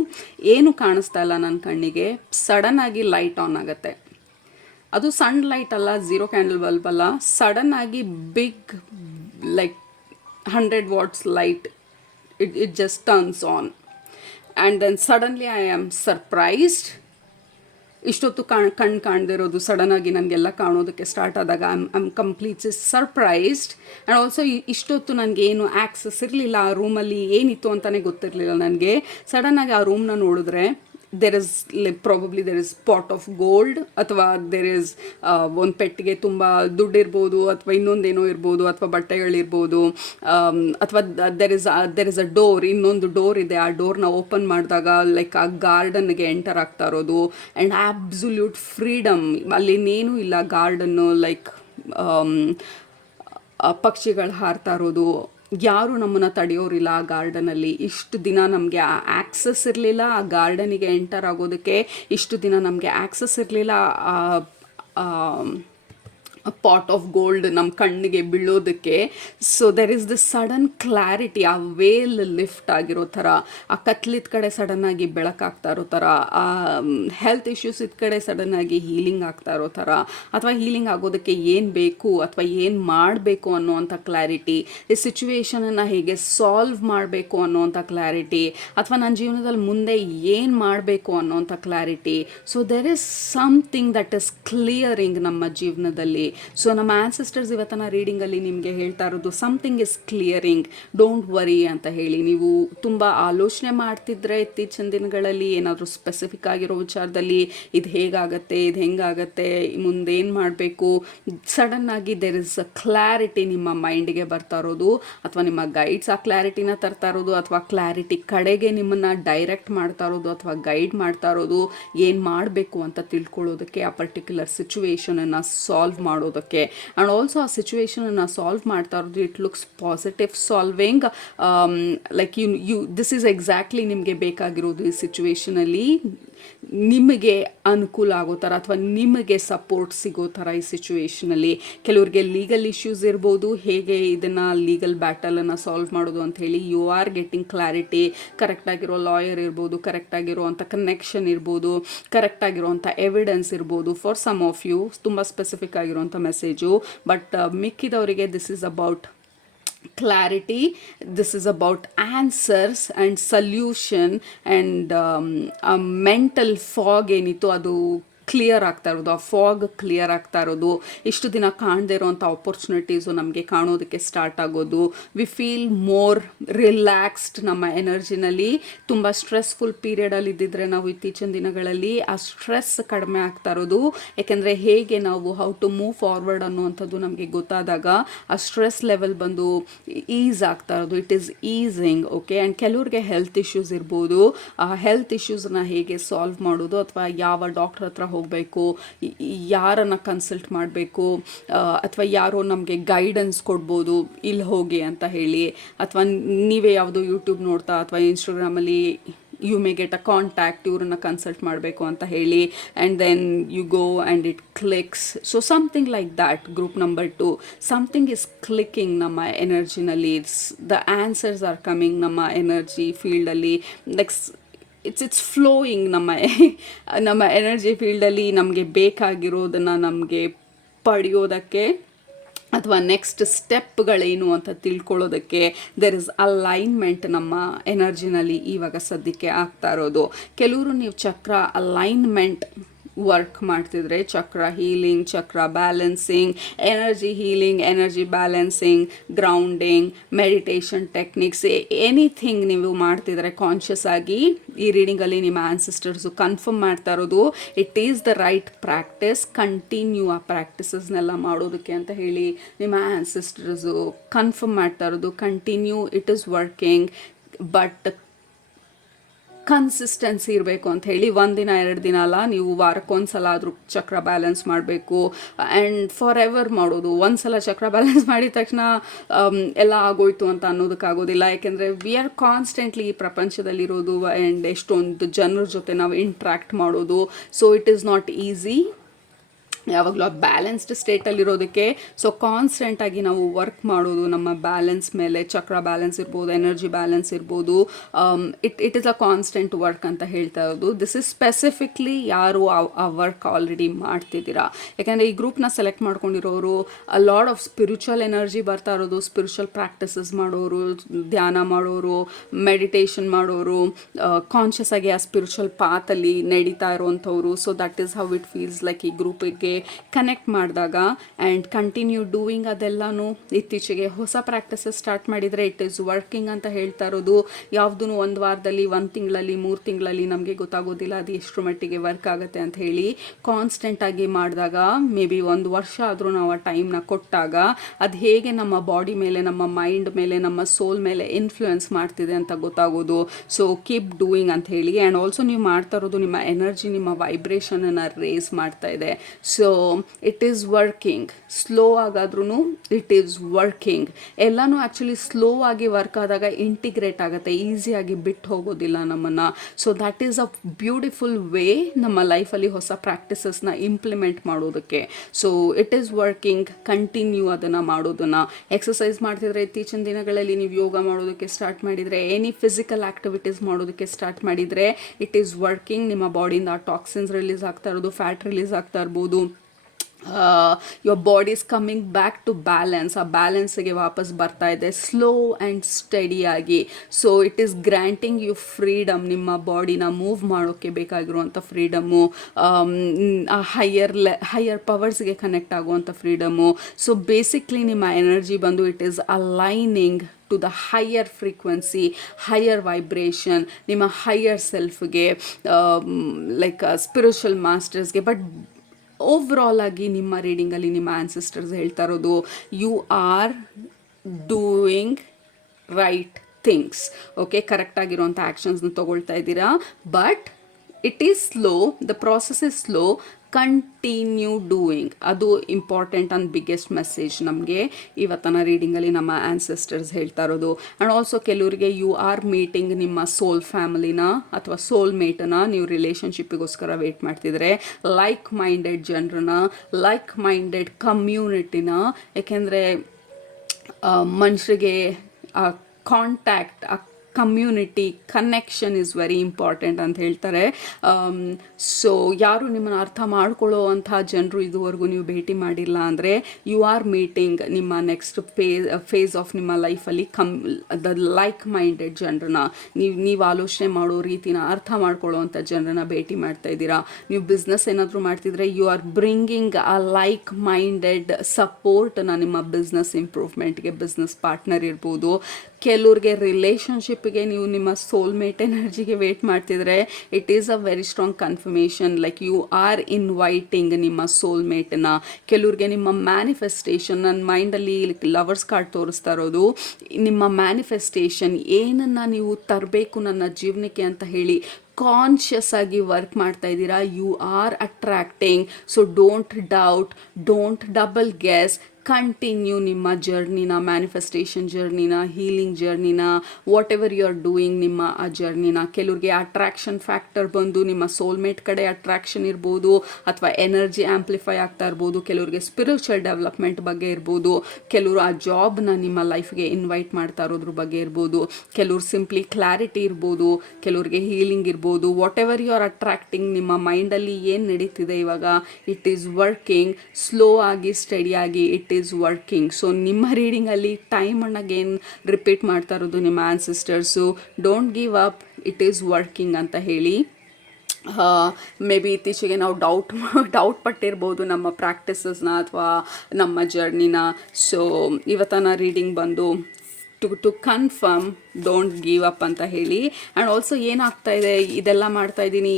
ಏನು ಕಾಣಿಸ್ತಾ ಇಲ್ಲ ನನ್ನ ಕಣ್ಣಿಗೆ. ಸಡನ್ನಾಗಿ ಲೈಟ್ ಆನ್ ಆಗುತ್ತೆ. ಅದು ಸಣ್ಣ ಲೈಟ್ ಅಲ್ಲ, 0 ಕ್ಯಾಂಡಲ್ ಬಲ್ಬ್ ಅಲ್ಲ. ಸಡನ್ನಾಗಿ big like 100 watts light, it just turns on. And then suddenly I am surprised. ಇಷ್ಟೊತ್ತು ಕಣ್ಣು ಕಾಣದಿರೋದು ಸಡನ್ನಾಗಿ ನನಗೆಲ್ಲ ಕಾಣೋದಕ್ಕೆ ಸ್ಟಾರ್ಟ್ ಆದಾಗ I am completely surprised. And also ಇಷ್ಟೊತ್ತು ನನಗೆ ಏನು ಆ್ಯಕ್ಸಸ್ ಇರಲಿಲ್ಲ ಆ ರೂಮಲ್ಲಿ, ಏನಿತ್ತು ಅಂತಲೇ ಗೊತ್ತಿರಲಿಲ್ಲ ನನಗೆ. ಸಡನ್ನಾಗಿ ಆ ರೂಮ್ನ ನೋಡಿದ್ರೆ there is probably there is pot of gold, ಅಥವಾ ದೆರ್ ಇಸ್ ಒಂದು ಪೆಟ್ಟಿಗೆ ತುಂಬ ದುಡ್ಡಿರ್ಬೋದು, ಅಥವಾ ಇನ್ನೊಂದೇನೋ ಇರ್ಬೋದು, ಅಥವಾ ಬಟ್ಟೆಗಳಿರ್ಬೋದು, ಅಥವಾ ದೆರ್ ಇಸ್ ಅ ಡೋರ್, ಇನ್ನೊಂದು ಡೋರ್ ಇದೆ, ಆ ಡೋರ್ನ ಓಪನ್ ಮಾಡಿದಾಗ ಲೈಕ್ ಆ ಗಾರ್ಡನ್ಗೆ ಎಂಟರ್ ಆಗ್ತಾ ಇರೋದು. ಆ್ಯಂಡ್ ಆಬ್ಸಲ್ಯೂಟ್ ಫ್ರೀಡಮ್, ಅಲ್ಲಿ ಇನ್ನೇನೂ ಇಲ್ಲ, ಗಾರ್ಡನ್ನು ಲೈಕ್ ಪಕ್ಷಿಗಳು ಹಾರ್ತಾ ಇರೋದು, ಯಾರು ನಮ್ಮನ್ನು ತಡೆಯೋರಿಲ್ಲ ಆ ಗಾರ್ಡನಲ್ಲಿ. ಇಷ್ಟು ದಿನ ನಮಗೆ ಆ ಆ್ಯಕ್ಸಸ್ ಇರಲಿಲ್ಲ, ಆ ಗಾರ್ಡನಿಗೆ ಎಂಟರ್ ಆಗೋದಕ್ಕೆ ಇಷ್ಟು ದಿನ ನಮಗೆ ಆ್ಯಕ್ಸಸ್ ಇರಲಿಲ್ಲ. ಪಾಟ್ ಆಫ್ ಗೋಲ್ಡ್ ನಮ್ಮ ಕಣ್ಣಿಗೆ ಬೀಳೋದಕ್ಕೆ. So there is this sudden clarity, ಆ ವೇಲ್ ಲಿಫ್ಟ್ ಆಗಿರೋ ಥರ, ಆ ಕತ್ಲಿದ ಕಡೆ ಸಡನ್ನಾಗಿ ಬೆಳಕಾಗ್ತಾ ಇರೋ ಥರ, ಆ ಹೆಲ್ತ್ ಇಶ್ಯೂಸ್ ಇದ್ದ ಕಡೆ ಸಡನ್ನಾಗಿ ಹೀಲಿಂಗ್ ಆಗ್ತಾ ಇರೋ ಥರ, ಅಥವಾ ಹೀಲಿಂಗ್ ಆಗೋದಕ್ಕೆ ಏನು ಬೇಕು ಅಥವಾ ಏನು ಮಾಡಬೇಕು ಅನ್ನೋವಂಥ ಕ್ಲಾರಿಟಿ, ಈ ಸಿಚುವೇಶನನ್ನು ಹೇಗೆ ಸಾಲ್ವ್ ಮಾಡಬೇಕು ಅನ್ನೋವಂಥ ಕ್ಲಾರಿಟಿ, ಅಥವಾ ನನ್ನ ಜೀವನದಲ್ಲಿ ಮುಂದೆ ಏನು ಮಾಡಬೇಕು ಅನ್ನೋವಂಥ clarity. So there is something that is clearing ನಮ್ಮ ಜೀವನದಲ್ಲಿ. ಸೊ ನಮ್ಮ ಆನ್ಸೆಸ್ಟರ್ಸ್ ಇವತ್ತಿನ ರೀಡಿಂಗಲ್ಲಿ ನಿಮಗೆ ಹೇಳ್ತಾ ಇರೋದು something is clearing, don't worry ಅಂತ ಹೇಳಿ. ನೀವು ತುಂಬ ಆಲೋಚನೆ ಮಾಡ್ತಿದ್ರೆ ಇತ್ತೀಚಿನ ದಿನಗಳಲ್ಲಿ ಏನಾದರೂ ಸ್ಪೆಸಿಫಿಕ್ ಆಗಿರೋ ವಿಚಾರದಲ್ಲಿ, ಇದು ಹೇಗಾಗತ್ತೆ, ಇದು ಹೆಂಗಾಗತ್ತೆ, ಮುಂದೇನು ಮಾಡಬೇಕು, ಸಡನ್ನಾಗಿ ದೆರ್ ಇಸ್ ಅ ಕ್ಲಾರಿಟಿ ನಿಮ್ಮ ಮೈಂಡಿಗೆ ಬರ್ತಾ ಇರೋದು, ಅಥವಾ ನಿಮ್ಮ ಗೈಡ್ಸ್ ಆ ಕ್ಲಾರಿಟಿನ ತರ್ತಾ ಇರೋದು, ಅಥವಾ ಕ್ಲಾರಿಟಿ ಕಡೆಗೆ ನಿಮ್ಮನ್ನು ಡೈರೆಕ್ಟ್ ಮಾಡ್ತಾ ಇರೋದು, ಅಥವಾ ಗೈಡ್ ಮಾಡ್ತಾ ಇರೋದು, ಏನು ಮಾಡಬೇಕು ಅಂತ ತಿಳ್ಕೊಳ್ಳೋದಕ್ಕೆ, ಆ ಪರ್ಟಿಕ್ಯುಲರ್ ಸಿಚುವೇಶನನ್ನು ಸಾಲ್ವ್ ಮಾಡೋದಕ್ಕೆ. ಆ್ಯಂಡ್ ಆಲ್ಸೋ ಆ ಸಿಚುವೇಶನನ್ನು ಸಾಲ್ವ್ ಮಾಡ್ತಾ ಇರೋದು, it looks positive solving, like this is exactly ನಿಮಗೆ ಬೇಕಾಗಿರೋದು ಈ ಸಿಚುವೇಶನಲ್ಲಿ, ನಿಮಗೆ ಅನುಕೂಲ ಆಗೋ ಥರ ಅಥವಾ ನಿಮಗೆ ಸಪೋರ್ಟ್ ಸಿಗೋ ಥರ ಈ ಸಿಚುವೇಶನಲ್ಲಿ. ಕೆಲವ್ರಿಗೆ ಲೀಗಲ್ ಇಶ್ಯೂಸ್ ಇರ್ಬೋದು, ಹೇಗೆ ಇದನ್ನು ಲೀಗಲ್ ಬ್ಯಾಟಲನ್ನು ಸಾಲ್ವ್ ಮಾಡೋದು ಅಂತ ಹೇಳಿ. ಯು ಆರ್ ಗೆಟ್ಟಿಂಗ್ ಕ್ಲಾರಿಟಿ, ಕರೆಕ್ಟಾಗಿರೋ ಲಾಯರ್ ಇರ್ಬೋದು, ಕರೆಕ್ಟಾಗಿರೋವಂಥ ಕನೆಕ್ಷನ್ ಇರ್ಬೋದು, ಕರೆಕ್ಟಾಗಿರೋವಂಥ ಎವಿಡೆನ್ಸ್ ಇರ್ಬೋದು. ಫಾರ್ ಸಮ್ ಆಫ್ ಯು ತುಂಬ ಸ್ಪೆಸಿಫಿಕ್ ಆಗಿರೋವಂಥ ಮೆಸೇಜು, ಬಟ್ ಮಿಕ್ಕಿದವರಿಗೆ this is about clarity, this is about answers and solution, and a mental fog ಏನಿತ್ತು ಅದು ಕ್ಲಿಯರ್ ಆಗ್ತಾ ಇರೋದು, ಆ ಫಾಗ್ ಕ್ಲಿಯರ್ ಆಗ್ತಾ ಇರೋದು. ಇಷ್ಟು ದಿನ ಕಾಣದೇ ಇರೋವಂಥ ಆಪರ್ಚುನಿಟೀಸು ನಮಗೆ ಕಾಣೋದಕ್ಕೆ ಸ್ಟಾರ್ಟ್ ಆಗೋದು. ವಿ ಫೀಲ್ ಮೋರ್ ರಿಲ್ಯಾಕ್ಸ್ಡ್ ನಮ್ಮ ಎನರ್ಜಿನಲ್ಲಿ. ತುಂಬ ಸ್ಟ್ರೆಸ್ಫುಲ್ ಪೀರಿಯಡಲ್ಲಿ ಇದ್ದಿದ್ರೆ ನಾವು ಇತ್ತೀಚಿನ ದಿನಗಳಲ್ಲಿ ಆ ಸ್ಟ್ರೆಸ್ ಕಡಿಮೆ ಆಗ್ತಾ ಇರೋದು. ಯಾಕೆಂದರೆ ಹೇಗೆ ನಾವು ಹೌ ಟು ಮೂವ್ ಫಾರ್ವರ್ಡ್ ಅನ್ನುವಂಥದ್ದು ನಮಗೆ ಗೊತ್ತಾದಾಗ ಆ ಸ್ಟ್ರೆಸ್ ಲೆವೆಲ್ ಬಂದು ಈಸ್ ಆಗ್ತಾ ಇರೋದು. It is easing. Okay. And ಕೆಲವ್ರಿಗೆ ಹೆಲ್ತ್ ಇಶ್ಯೂಸ್ ಇರ್ಬೋದು. ಆ ಹೆಲ್ತ್ ಇಶ್ಯೂಸನ್ನ ಹೇಗೆ ಸಾಲ್ವ್ ಮಾಡೋದು, ಅಥವಾ ಯಾವ ಡಾಕ್ಟರ್ ಹತ್ರ ಹೋಗಬೇಕು, ಯಾರನ್ನು ಕನ್ಸಲ್ಟ್ ಮಾಡಬೇಕು, ಅಥವಾ ಯಾರೋ ನಮಗೆ ಗೈಡೆನ್ಸ್ ಕೊಡ್ಬೋದು ಇಲ್ಲಿ ಹೋಗಿ ಅಂತ ಹೇಳಿ, ಅಥವಾ ನೀವೇ ಯಾವುದೋ ಯೂಟ್ಯೂಬ್ ನೋಡ್ತಾ ಅಥವಾ ಇನ್ಸ್ಟಾಗ್ರಾಮಲ್ಲಿ you may get a contact, ಇವ್ರನ್ನ ಕನ್ಸಲ್ಟ್ ಮಾಡಬೇಕು ಅಂತ ಹೇಳಿ, and then you go and it clicks. So something like that. Group number 2, something is clicking ನಮ್ಮ ಎನರ್ಜಿನಲ್ಲಿ. ದ ಆನ್ಸರ್ಸ್ ಆರ್ ಕಮಿಂಗ್ ನಮ್ಮ ಎನರ್ಜಿ ಫೀಲ್ಡಲ್ಲಿ. ನೆಕ್ಸ್ಟ್ ಇಟ್ಸ್ ಫ್ಲೋಯಿಂಗ್ ನಮ್ಮ ಎನರ್ಜಿ ಫೀಲ್ಡಲ್ಲಿ. ನಮಗೆ ಬೇಕಾಗಿರೋದನ್ನು ನಮಗೆ ಪಡೆಯೋದಕ್ಕೆ, ಅಥವಾ ನೆಕ್ಸ್ಟ್ ಸ್ಟೆಪ್ಗಳೇನು ಅಂತ ತಿಳ್ಕೊಳ್ಳೋದಕ್ಕೆ ದೆರ್ ಇಸ್ ಅಲೈನ್ಮೆಂಟ್ ನಮ್ಮ ಎನರ್ಜಿನಲ್ಲಿ ಇವಾಗ ಸದ್ಯಕ್ಕೆ ಆಗ್ತಾ ಇರೋದು. ಕೆಲವರು ನೀವು ಚಕ್ರ ಅಲೈನ್ಮೆಂಟ್ ವರ್ಕ್ ಮಾಡ್ತಿದ್ರೆ, ಚಕ್ರ ಹೀಲಿಂಗ್, ಚಕ್ರ balancing, energy healing, energy balancing, grounding, meditation techniques, anything ನೀವು ಮಾಡ್ತಿದ್ರೆ ಕಾನ್ಷಿಯಸ್ ಆಗಿ, ಈ ರೀಡಿಂಗಲ್ಲಿ ನಿಮ್ಮ ಆನ್ಸಿಸ್ಟರ್ಸು ಕನ್ಫರ್ಮ್ ಮಾಡ್ತಾ ಇರೋದು it is the right practice, continue ಆ ಪ್ರಾಕ್ಟಿಸಸ್ನೆಲ್ಲ ಮಾಡೋದಕ್ಕೆ ಅಂತ ಹೇಳಿ ನಿಮ್ಮ ಆನ್ಸಿಸ್ಟರ್ಸು ಕನ್ಫರ್ಮ್ ಮಾಡ್ತಾ ಇರೋದು. Continue, it is working, but consistency ಇರಬೇಕು ಅಂತ ಹೇಳಿ. ಒಂದಿನ 2 ದಿನ ಅಲ್ಲ, ನೀವು ವಾರಕ್ಕೊಂದ್ಸಲ ಆದರೂ ಚಕ್ರ ಬ್ಯಾಲೆನ್ಸ್ ಮಾಡಬೇಕು. ಆ್ಯಂಡ್ ಫಾರ್ ಎವರ್ ಮಾಡೋದು. ಒಂದ್ಸಲ ಚಕ್ರ ಬ್ಯಾಲೆನ್ಸ್ ಮಾಡಿದ ತಕ್ಷಣ ಎಲ್ಲ ಆಗೋಯ್ತು ಅಂತ ಅನ್ನೋದಕ್ಕಾಗೋದಿಲ್ಲ. ಯಾಕೆಂದರೆ ವಿ ಆರ್ ಕಾನ್ಸ್ಟೆಂಟ್ಲಿ ಈ ಪ್ರಪಂಚದಲ್ಲಿರೋದು, ಆ್ಯಂಡ್ ಎಷ್ಟೊಂದು ಜನರ ಜೊತೆ ನಾವು ಇಂಟ್ರ್ಯಾಕ್ಟ್ ಮಾಡೋದು. So it is not easy ಯಾವಾಗಲೂ ಆ ಬ್ಯಾಲೆನ್ಸ್ಡ್ ಸ್ಟೇಟಲ್ಲಿರೋದಕ್ಕೆ. ಸೊ ಕಾನ್ಸ್ಟೆಂಟಾಗಿ ನಾವು ವರ್ಕ್ ಮಾಡೋದು ನಮ್ಮ ಬ್ಯಾಲೆನ್ಸ್ ಮೇಲೆ. ಚಕ್ರ ಬ್ಯಾಲೆನ್ಸ್ ಇರ್ಬೋದು, ಎನರ್ಜಿ ಬ್ಯಾಲೆನ್ಸ್ ಇರ್ಬೋದು. It is a constant work ಅಂತ ಹೇಳ್ತಾ ಇರೋದು. ದಿಸ್ ಇಸ್ ಸ್ಪೆಸಿಫಿಕ್ಲಿ ಯಾರು ಆ ವರ್ಕ್ ಆಲ್ರೆಡಿ ಮಾಡ್ತಿದ್ದೀರಾ. ಯಾಕೆಂದರೆ ಈ ಗ್ರೂಪ್ನ ಸೆಲೆಕ್ಟ್ ಮಾಡ್ಕೊಂಡಿರೋರು a lot of spiritual energy ಬರ್ತಾ ಇರೋದು, ಸ್ಪಿರಿಚುವಲ್ ಪ್ರಾಕ್ಟಿಸಸ್ ಮಾಡೋರು, ಧ್ಯಾನ ಮಾಡೋರು, ಮೆಡಿಟೇಷನ್ ಮಾಡೋರು, ಕಾನ್ಷಿಯಸ್ ಆಗಿ ಆ ಸ್ಪಿರಿಚುವಲ್ ಪಾತಲ್ಲಿ ನಡೀತಾ ಇರೋವಂಥವ್ರು. So that is how it feels like ಈ ಗ್ರೂಪಿಗೆ ಕನೆಕ್ಟ್ ಮಾಡಿದಾಗ ಆ್ಯಂಡ್ ಕಂಟಿನ್ಯೂ ಡೂಯಿಂಗ್ ಅದೆಲ್ಲನೂ ಇತ್ತೀಚೆಗೆ ಹೊಸ ಪ್ರಾಕ್ಟೀಸಸ್ ಸ್ಟಾರ್ಟ್ ಮಾಡಿದರೆ ಇಟ್ ಈಸ್ ವರ್ಕಿಂಗ್ ಅಂತ ಹೇಳ್ತಾ ಇರೋದು. ಯಾವುದೂ ಒಂದು ವಾರದಲ್ಲಿ, ಒಂದು ತಿಂಗಳಲ್ಲಿ, 3 ತಿಂಗಳಲ್ಲಿ ನಮಗೆ ಗೊತ್ತಾಗೋದಿಲ್ಲ ಅದು ಎಷ್ಟು ಮಟ್ಟಿಗೆ ವರ್ಕ್ ಆಗುತ್ತೆ ಅಂತ ಹೇಳಿ. ಕಾನ್ಸ್ಟೆಂಟಾಗಿ ಮಾಡಿದಾಗ ಮೇ ಬಿ 1 ವರ್ಷ ಆದರೂ ನಾವು ಆ ಟೈಮ್ನ ಕೊಟ್ಟಾಗ ಅದು ಹೇಗೆ ನಮ್ಮ ಬಾಡಿ ಮೇಲೆ, ನಮ್ಮ ಮೈಂಡ್ ಮೇಲೆ, ನಮ್ಮ ಸೋಲ್ ಮೇಲೆ ಇನ್ಫ್ಲುಯೆನ್ಸ್ ಮಾಡ್ತಿದೆ ಅಂತ ಗೊತ್ತಾಗೋದು. ಸೊ ಕೀಪ್ ಡೂಯಿಂಗ್ ಅಂತ ಹೇಳಿ. ಆ್ಯಂಡ್ ಆಲ್ಸೋ ನೀವು ಮಾಡ್ತಾ ಇರೋದು ನಿಮ್ಮ ಎನರ್ಜಿ, ನಿಮ್ಮ ವೈಬ್ರೇಷನನ್ನು ರೇಸ್ ಮಾಡ್ತಾ ಇದೆ. So it is working. Slow ಆಗಾದ್ರೂ ಇಟ್ ಈಸ್ ವರ್ಕಿಂಗ್. ಎಲ್ಲನೂ ಆ್ಯಕ್ಚುಲಿ ಸ್ಲೋ ಆಗಿ ವರ್ಕ್ ಆದಾಗ ಇಂಟಿಗ್ರೇಟ್ ಆಗುತ್ತೆ, ಈಸಿಯಾಗಿ ಬಿಟ್ಟು ಹೋಗೋದಿಲ್ಲ ನಮ್ಮನ್ನು. So that is a beautiful way ನಮ್ಮ ಲೈಫಲ್ಲಿ ಹೊಸ ಪ್ರಾಕ್ಟೀಸಸ್ನ ಇಂಪ್ಲಿಮೆಂಟ್ ಮಾಡೋದಕ್ಕೆ. So it is working. Continue ಅದನ್ನು ಮಾಡೋದನ್ನು. ಎಕ್ಸಸೈಸ್ ಮಾಡ್ತಿದ್ರೆ ಇತ್ತೀಚಿನ ದಿನಗಳಲ್ಲಿ ನೀವು ಯೋಗ ಮಾಡೋದಕ್ಕೆ ಸ್ಟಾರ್ಟ್ ಮಾಡಿದರೆ, ಎನಿ ಫಿಸಿಕಲ್ ಆ್ಯಕ್ಟಿವಿಟೀಸ್ ಮಾಡೋದಕ್ಕೆ ಸ್ಟಾರ್ಟ್ ಮಾಡಿದರೆ ಇಟ್ ಈಸ್ ವರ್ಕಿಂಗ್. ನಿಮ್ಮ ಬಾಡಿಯಿಂದ ಟಾಕ್ಸಿನ್ಸ್ ರಿಲೀಸ್ ಆಗ್ತಾ ಇರೋದು, ಫ್ಯಾಟ್ ರಿಲೀಸ್ ಆಗ್ತಾ ಇರ್ಬೋದು. Your body is coming back to balance. ಆ ಬ್ಯಾಲೆನ್ಸ್ಗೆ ವಾಪಸ್ ಬರ್ತಾ ಇದೆ ಸ್ಲೋ ಆ್ಯಂಡ್ ಸ್ಟಡಿಯಾಗಿ. So it is granting you freedom. ನಿಮ್ಮ ಬಾಡಿನ ಮೂವ್ ಮಾಡೋಕ್ಕೆ ಬೇಕಾಗಿರುವಂಥ ಫ್ರೀಡಮ್ಮು, ಹೈಯರ್ ಪವರ್ಸ್ಗೆ ಕನೆಕ್ಟ್ ಆಗುವಂಥ ಫ್ರೀಡಮ್ಮು. ಸೊ ಬೇಸಿಕ್ಲಿ ನಿಮ್ಮ ಎನರ್ಜಿ ಬಂದು it is aligning to the higher frequency, higher vibration, ನಿಮ್ಮ ಹೈಯರ್ ಸೆಲ್ಫ್ಗೆ, ಲೈಕ್ ಸ್ಪಿರಿಚುವಲ್ ಮಾಸ್ಟರ್ಸ್ಗೆ. ಬಟ್ ಓವರಾಲ್ ಆಗಿ ನಿಮ್ಮ ರೀಡಿಂಗಲ್ಲಿ ನಿಮ್ಮ ಆನ್ಸಿಸ್ಟರ್ಸ್ ಹೇಳ್ತಾ ಇರೋದು, you are doing right things. Okay, ಕರೆಕ್ಟಾಗಿರುವಂಥ ಆ್ಯಕ್ಷನ್ಸ್ನ ತೊಗೊಳ್ತಾ ಇದ್ದೀರಾ. But it is slow, the process is slow. Continue doing, ಅದು ಇಂಪಾರ್ಟೆಂಟ್ ಆ್ಯಂಡ್ ಬಿಗ್ಗೆಸ್ಟ್ ಮೆಸೇಜ್ ನಮಗೆ ಇವತ್ತಿನ ರೀಡಿಂಗಲ್ಲಿ ನಮ್ಮ ಆನ್ಸೆಸ್ಟರ್ಸ್ ಹೇಳ್ತಾ ಇರೋದು. ಆ್ಯಂಡ್ ಆಲ್ಸೋ ಕೆಲವರಿಗೆ ಯು ಆರ್ ಮೀಟಿಂಗ್ ನಿಮ್ಮ ಸೋಲ್ ಫ್ಯಾಮಿಲಿನ ಅಥವಾ ಸೋಲ್ ಮೇಟನ್ನ ನೀವು ರಿಲೇಷನ್ಶಿಪ್ಪಿಗೋಸ್ಕರ ವೇಟ್ ಮಾಡ್ತಿದ್ರೆ, ಲೈಕ್ ಮೈಂಡೆಡ್ ಜನರನ್ನ, ಲೈಕ್ ಮೈಂಡೆಡ್ ಕಮ್ಯುನಿಟಿನ. ಯಾಕೆಂದರೆ ಮನುಷ್ಯರಿಗೆ contact, community connection is very important ಅಂತ ಹೇಳ್ತಾರೆ. ಸೊ ಯಾರು ನಿಮ್ಮನ್ನು ಅರ್ಥ ಮಾಡ್ಕೊಳ್ಳೋ ಅಂಥ ಜನರು ಇದುವರೆಗೂ ನೀವು ಭೇಟಿ ಮಾಡಿಲ್ಲ ಅಂದರೆ, ಯು ಆರ್ ಮೀಟಿಂಗ್ ನಿಮ್ಮ ನೆಕ್ಸ್ಟ್ ಫೇಸ್ ಆಫ್ ನಿಮ್ಮ ಲೈಫಲ್ಲಿ ದ ಲೈಕ್ ಮೈಂಡೆಡ್ ಜನರನ್ನ, ನೀವು ಆಲೋಚನೆ ಮಾಡೋ ರೀತಿನ ಅರ್ಥ ಮಾಡ್ಕೊಳ್ಳೋ ಅಂಥ ಜನರನ್ನ ಭೇಟಿ ಮಾಡ್ತಾ ಇದ್ದೀರಾ. ನೀವು ಬಿಸ್ನೆಸ್ ಏನಾದರೂ ಮಾಡ್ತಿದ್ರೆ, you are bringing a like minded ಸಪೋರ್ಟನ್ನ ನಿಮ್ಮ ಬಿಸ್ನೆಸ್ ಇಂಪ್ರೂವ್ಮೆಂಟ್ಗೆ. ಬಿಸ್ನೆಸ್ ಪಾರ್ಟ್ನರ್ ಇರ್ಬೋದು. ಕೆಲವ್ರಿಗೆ ರಿಲೇಷನ್ಶಿಪ್ಗೆ ನೀವು ನಿಮ್ಮ ಸೋಲ್ಮೇಟ್ ಎನರ್ಜಿಗೆ ವೇಟ್ ಮಾಡ್ತಿದ್ರೆ, it is a very strong confirmation, like you are inviting ನಿಮ್ಮ ಸೋಲ್ಮೇಟನ್ನ. ಕೆಲವ್ರಿಗೆ ನಿಮ್ಮ ಮ್ಯಾನಿಫೆಸ್ಟೇಷನ್, ನನ್ನ ಮೈಂಡಲ್ಲಿ ಲವರ್ಸ್ ಕಾರ್ಡ್ ತೋರಿಸ್ತಾ ಇರೋದು, ನಿಮ್ಮ ಮ್ಯಾನಿಫೆಸ್ಟೇಷನ್ ಏನನ್ನು ನೀವು ತರಬೇಕು ನನ್ನ ಜೀವನಕ್ಕೆ ಅಂತ ಹೇಳಿ ಕಾನ್ಷಿಯಸ್ ಆಗಿ ವರ್ಕ್ ಮಾಡ್ತಾ ಇದ್ದೀರಾ. You are attracting. So don't doubt, don't double guess. Continue ನಿಮ್ಮ ಜರ್ನಿನ, ಮ್ಯಾನಿಫೆಸ್ಟೇಷನ್ ಜರ್ನಿನ, ಹೀಲಿಂಗ್ ಜರ್ನಿನ, whatever you are doing ನಿಮ್ಮ ಆ ಜರ್ನಿನ. ಕೆಲವ್ರಿಗೆ ಅಟ್ರಾಕ್ಷನ್ ಫ್ಯಾಕ್ಟರ್ ಬಂದು ನಿಮ್ಮ ಸೋಲ್ಮೇಟ್ ಕಡೆ ಅಟ್ರಾಕ್ಷನ್ ಇರ್ಬೋದು, ಅಥವಾ ಎನರ್ಜಿ ಆ್ಯಂಪ್ಲಿಫೈ ಆಗ್ತಾ ಇರ್ಬೋದು. ಕೆಲವ್ರಿಗೆ ಸ್ಪಿರಿಚುವಲ್ ಡೆವಲಪ್ಮೆಂಟ್ ಬಗ್ಗೆ ಇರ್ಬೋದು. ಕೆಲವರು ಆ ಜಾಬ್ನ ನಿಮ್ಮ ಲೈಫ್ಗೆ ಇನ್ವೈಟ್ ಮಾಡ್ತಾ ಇರೋದ್ರ ಬಗ್ಗೆ ಇರ್ಬೋದು. ಕೆಲವ್ರು ಸಿಂಪ್ಲಿ ಕ್ಲಾರಿಟಿ ಇರ್ಬೋದು, ಕೆಲವ್ರಿಗೆ ಹೀಲಿಂಗ್ ಇರ್ಬೋದು. Whatever you are attracting, ನಿಮ್ಮ ಮೈಂಡಲ್ಲಿ ಏನು ನಡೀತಿದೆ ಇವಾಗ, ಇಟ್ ಈಸ್ ವರ್ಕಿಂಗ್. ಸ್ಲೋ ಆಗಿ, ಸ್ಟಡಿಯಾಗಿ ಇಟ್ ಈಸ್ ವರ್ಕಿಂಗ್. ಸೊ ನಿಮ್ಮ ರೀಡಿಂಗಲ್ಲಿ ಟೈಮನ್ನು ಅಗೇನ್ ರಿಪೀಟ್ ಮಾಡ್ತಾ ಇರೋದು ನಿಮ್ಮ ancestors, don't give up, it is working ಅಂತ ಹೇಳಿ. ಮೇ ಬಿ ಇತ್ತೀಚೆಗೆ ನಾವು ಡೌಟ್ ಪಟ್ಟಿರ್ಬೋದು ನಮ್ಮ ಪ್ರಾಕ್ಟೀಸಸ್ನ ಅಥವಾ ನಮ್ಮ ಜರ್ನಿನ. ಸೊ ಇವತ್ತಿನ ರೀಡಿಂಗ್ ಬಂದು to confirm, don't give up ಅಂತ ಹೇಳಿ. ಆ್ಯಂಡ್ ಆಲ್ಸೋ ಏನಾಗ್ತಾ ಇದೆ, ಇದೆಲ್ಲ ಮಾಡ್ತಾ ಇದ್ದೀನಿ,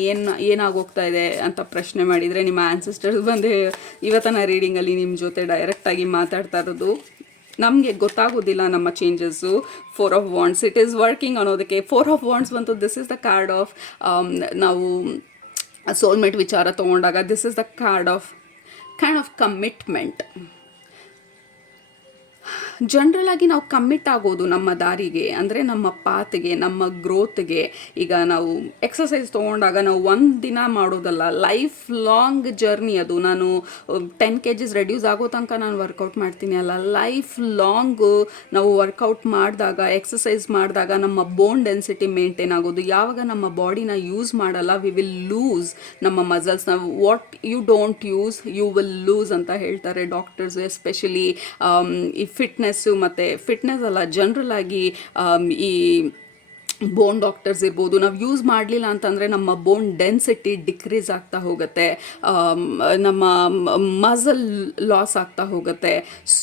ಏನಾಗೋಗ್ತಾ ಇದೆ ಅಂತ ಪ್ರಶ್ನೆ ಮಾಡಿದರೆ, ನಿಮ್ಮ ಆನ್ಸಿಸ್ಟರ್ಸ್ ಬಂದು ಇವತ್ತಿನ ರೀಡಿಂಗಲ್ಲಿ ನಿಮ್ಮ ಜೊತೆ ಡೈರೆಕ್ಟಾಗಿ ಮಾತಾಡ್ತಾ ಇರೋದು. ನಮಗೆ ಗೊತ್ತಾಗೋದಿಲ್ಲ ನಮ್ಮ changes. 4 of wands, it is working ಅನ್ನೋದಕ್ಕೆ. 4 ಆಫ್ ವಾಂಡ್ಸ್ ಬಂತು, this is the card of, ನಾವು ಸೋಲ್ಮೇಟ್ ವಿಚಾರ ತೊಗೊಂಡಾಗ this is the card of kind of commitment. General ಆಗಿ ನಾವು ಕಮಿಟ್ ಆಗೋದು ನಮ್ಮ ದಾರಿಗೆ, ಅಂದರೆ ನಮ್ಮ ಪಾತ್ಗೆ, ನಮ್ಮ ಗ್ರೋತ್ಗೆ. ಈಗ ನಾವು ಎಕ್ಸಸೈಸ್ ತೊಗೊಂಡಾಗ ನಾವು ಒಂದು ದಿನ ಮಾಡೋದಲ್ಲ, ಲೈಫ್ ಲಾಂಗ್ ಜರ್ನಿ ಅದು. ನಾನು 10 kgs ರೆಡ್ಯೂಸ್ ಆಗೋ ತನಕ ನಾನು ವರ್ಕೌಟ್ ಮಾಡ್ತೀನಿ ಅಲ್ಲ, ಲೈಫ್ ಲಾಂಗು ನಾವು ವರ್ಕೌಟ್ ಮಾಡಿದಾಗ, ಎಕ್ಸಸೈಸ್ ಮಾಡಿದಾಗ ನಮ್ಮ ಬೋನ್ ಡೆನ್ಸಿಟಿ ಮೇಂಟೈನ್ ಆಗೋದು. ಯಾವಾಗ ನಮ್ಮ ಬಾಡಿನ ಯೂಸ್ ಮಾಡಲ್ಲ, ವಿ ವಿಲ್ ಲೂಸ್ ನಮ್ಮ ಮಸಲ್ಸ್ನ. What you don't use you will lose ಅಂತ ಹೇಳ್ತಾರೆ ಡಾಕ್ಟರ್ಸ್. ಎಸ್ಪೆಷಲಿ ಈ ಫಿಟ್ನೆಸ್ಸು, ಮತ್ತು ಫಿಟ್ನೆಸ್ ಅಲ್ಲ, ಜನರಲ್ ಆಗಿ ಈ ಬೋನ್ ಡಾಕ್ಟರ್ಸ್ ಇರ್ಬೋದು, ನಾವು ಯೂಸ್ ಮಾಡಲಿಲ್ಲ ಅಂತಂದರೆ ನಮ್ಮ ಬೋನ್ ಡೆನ್ಸಿಟಿ ಡಿಕ್ರೀಸ್ ಆಗ್ತಾ ಹೋಗುತ್ತೆ, ನಮ್ಮ ಮಸಲ್ ಲಾಸ್ ಆಗ್ತಾ ಹೋಗುತ್ತೆ.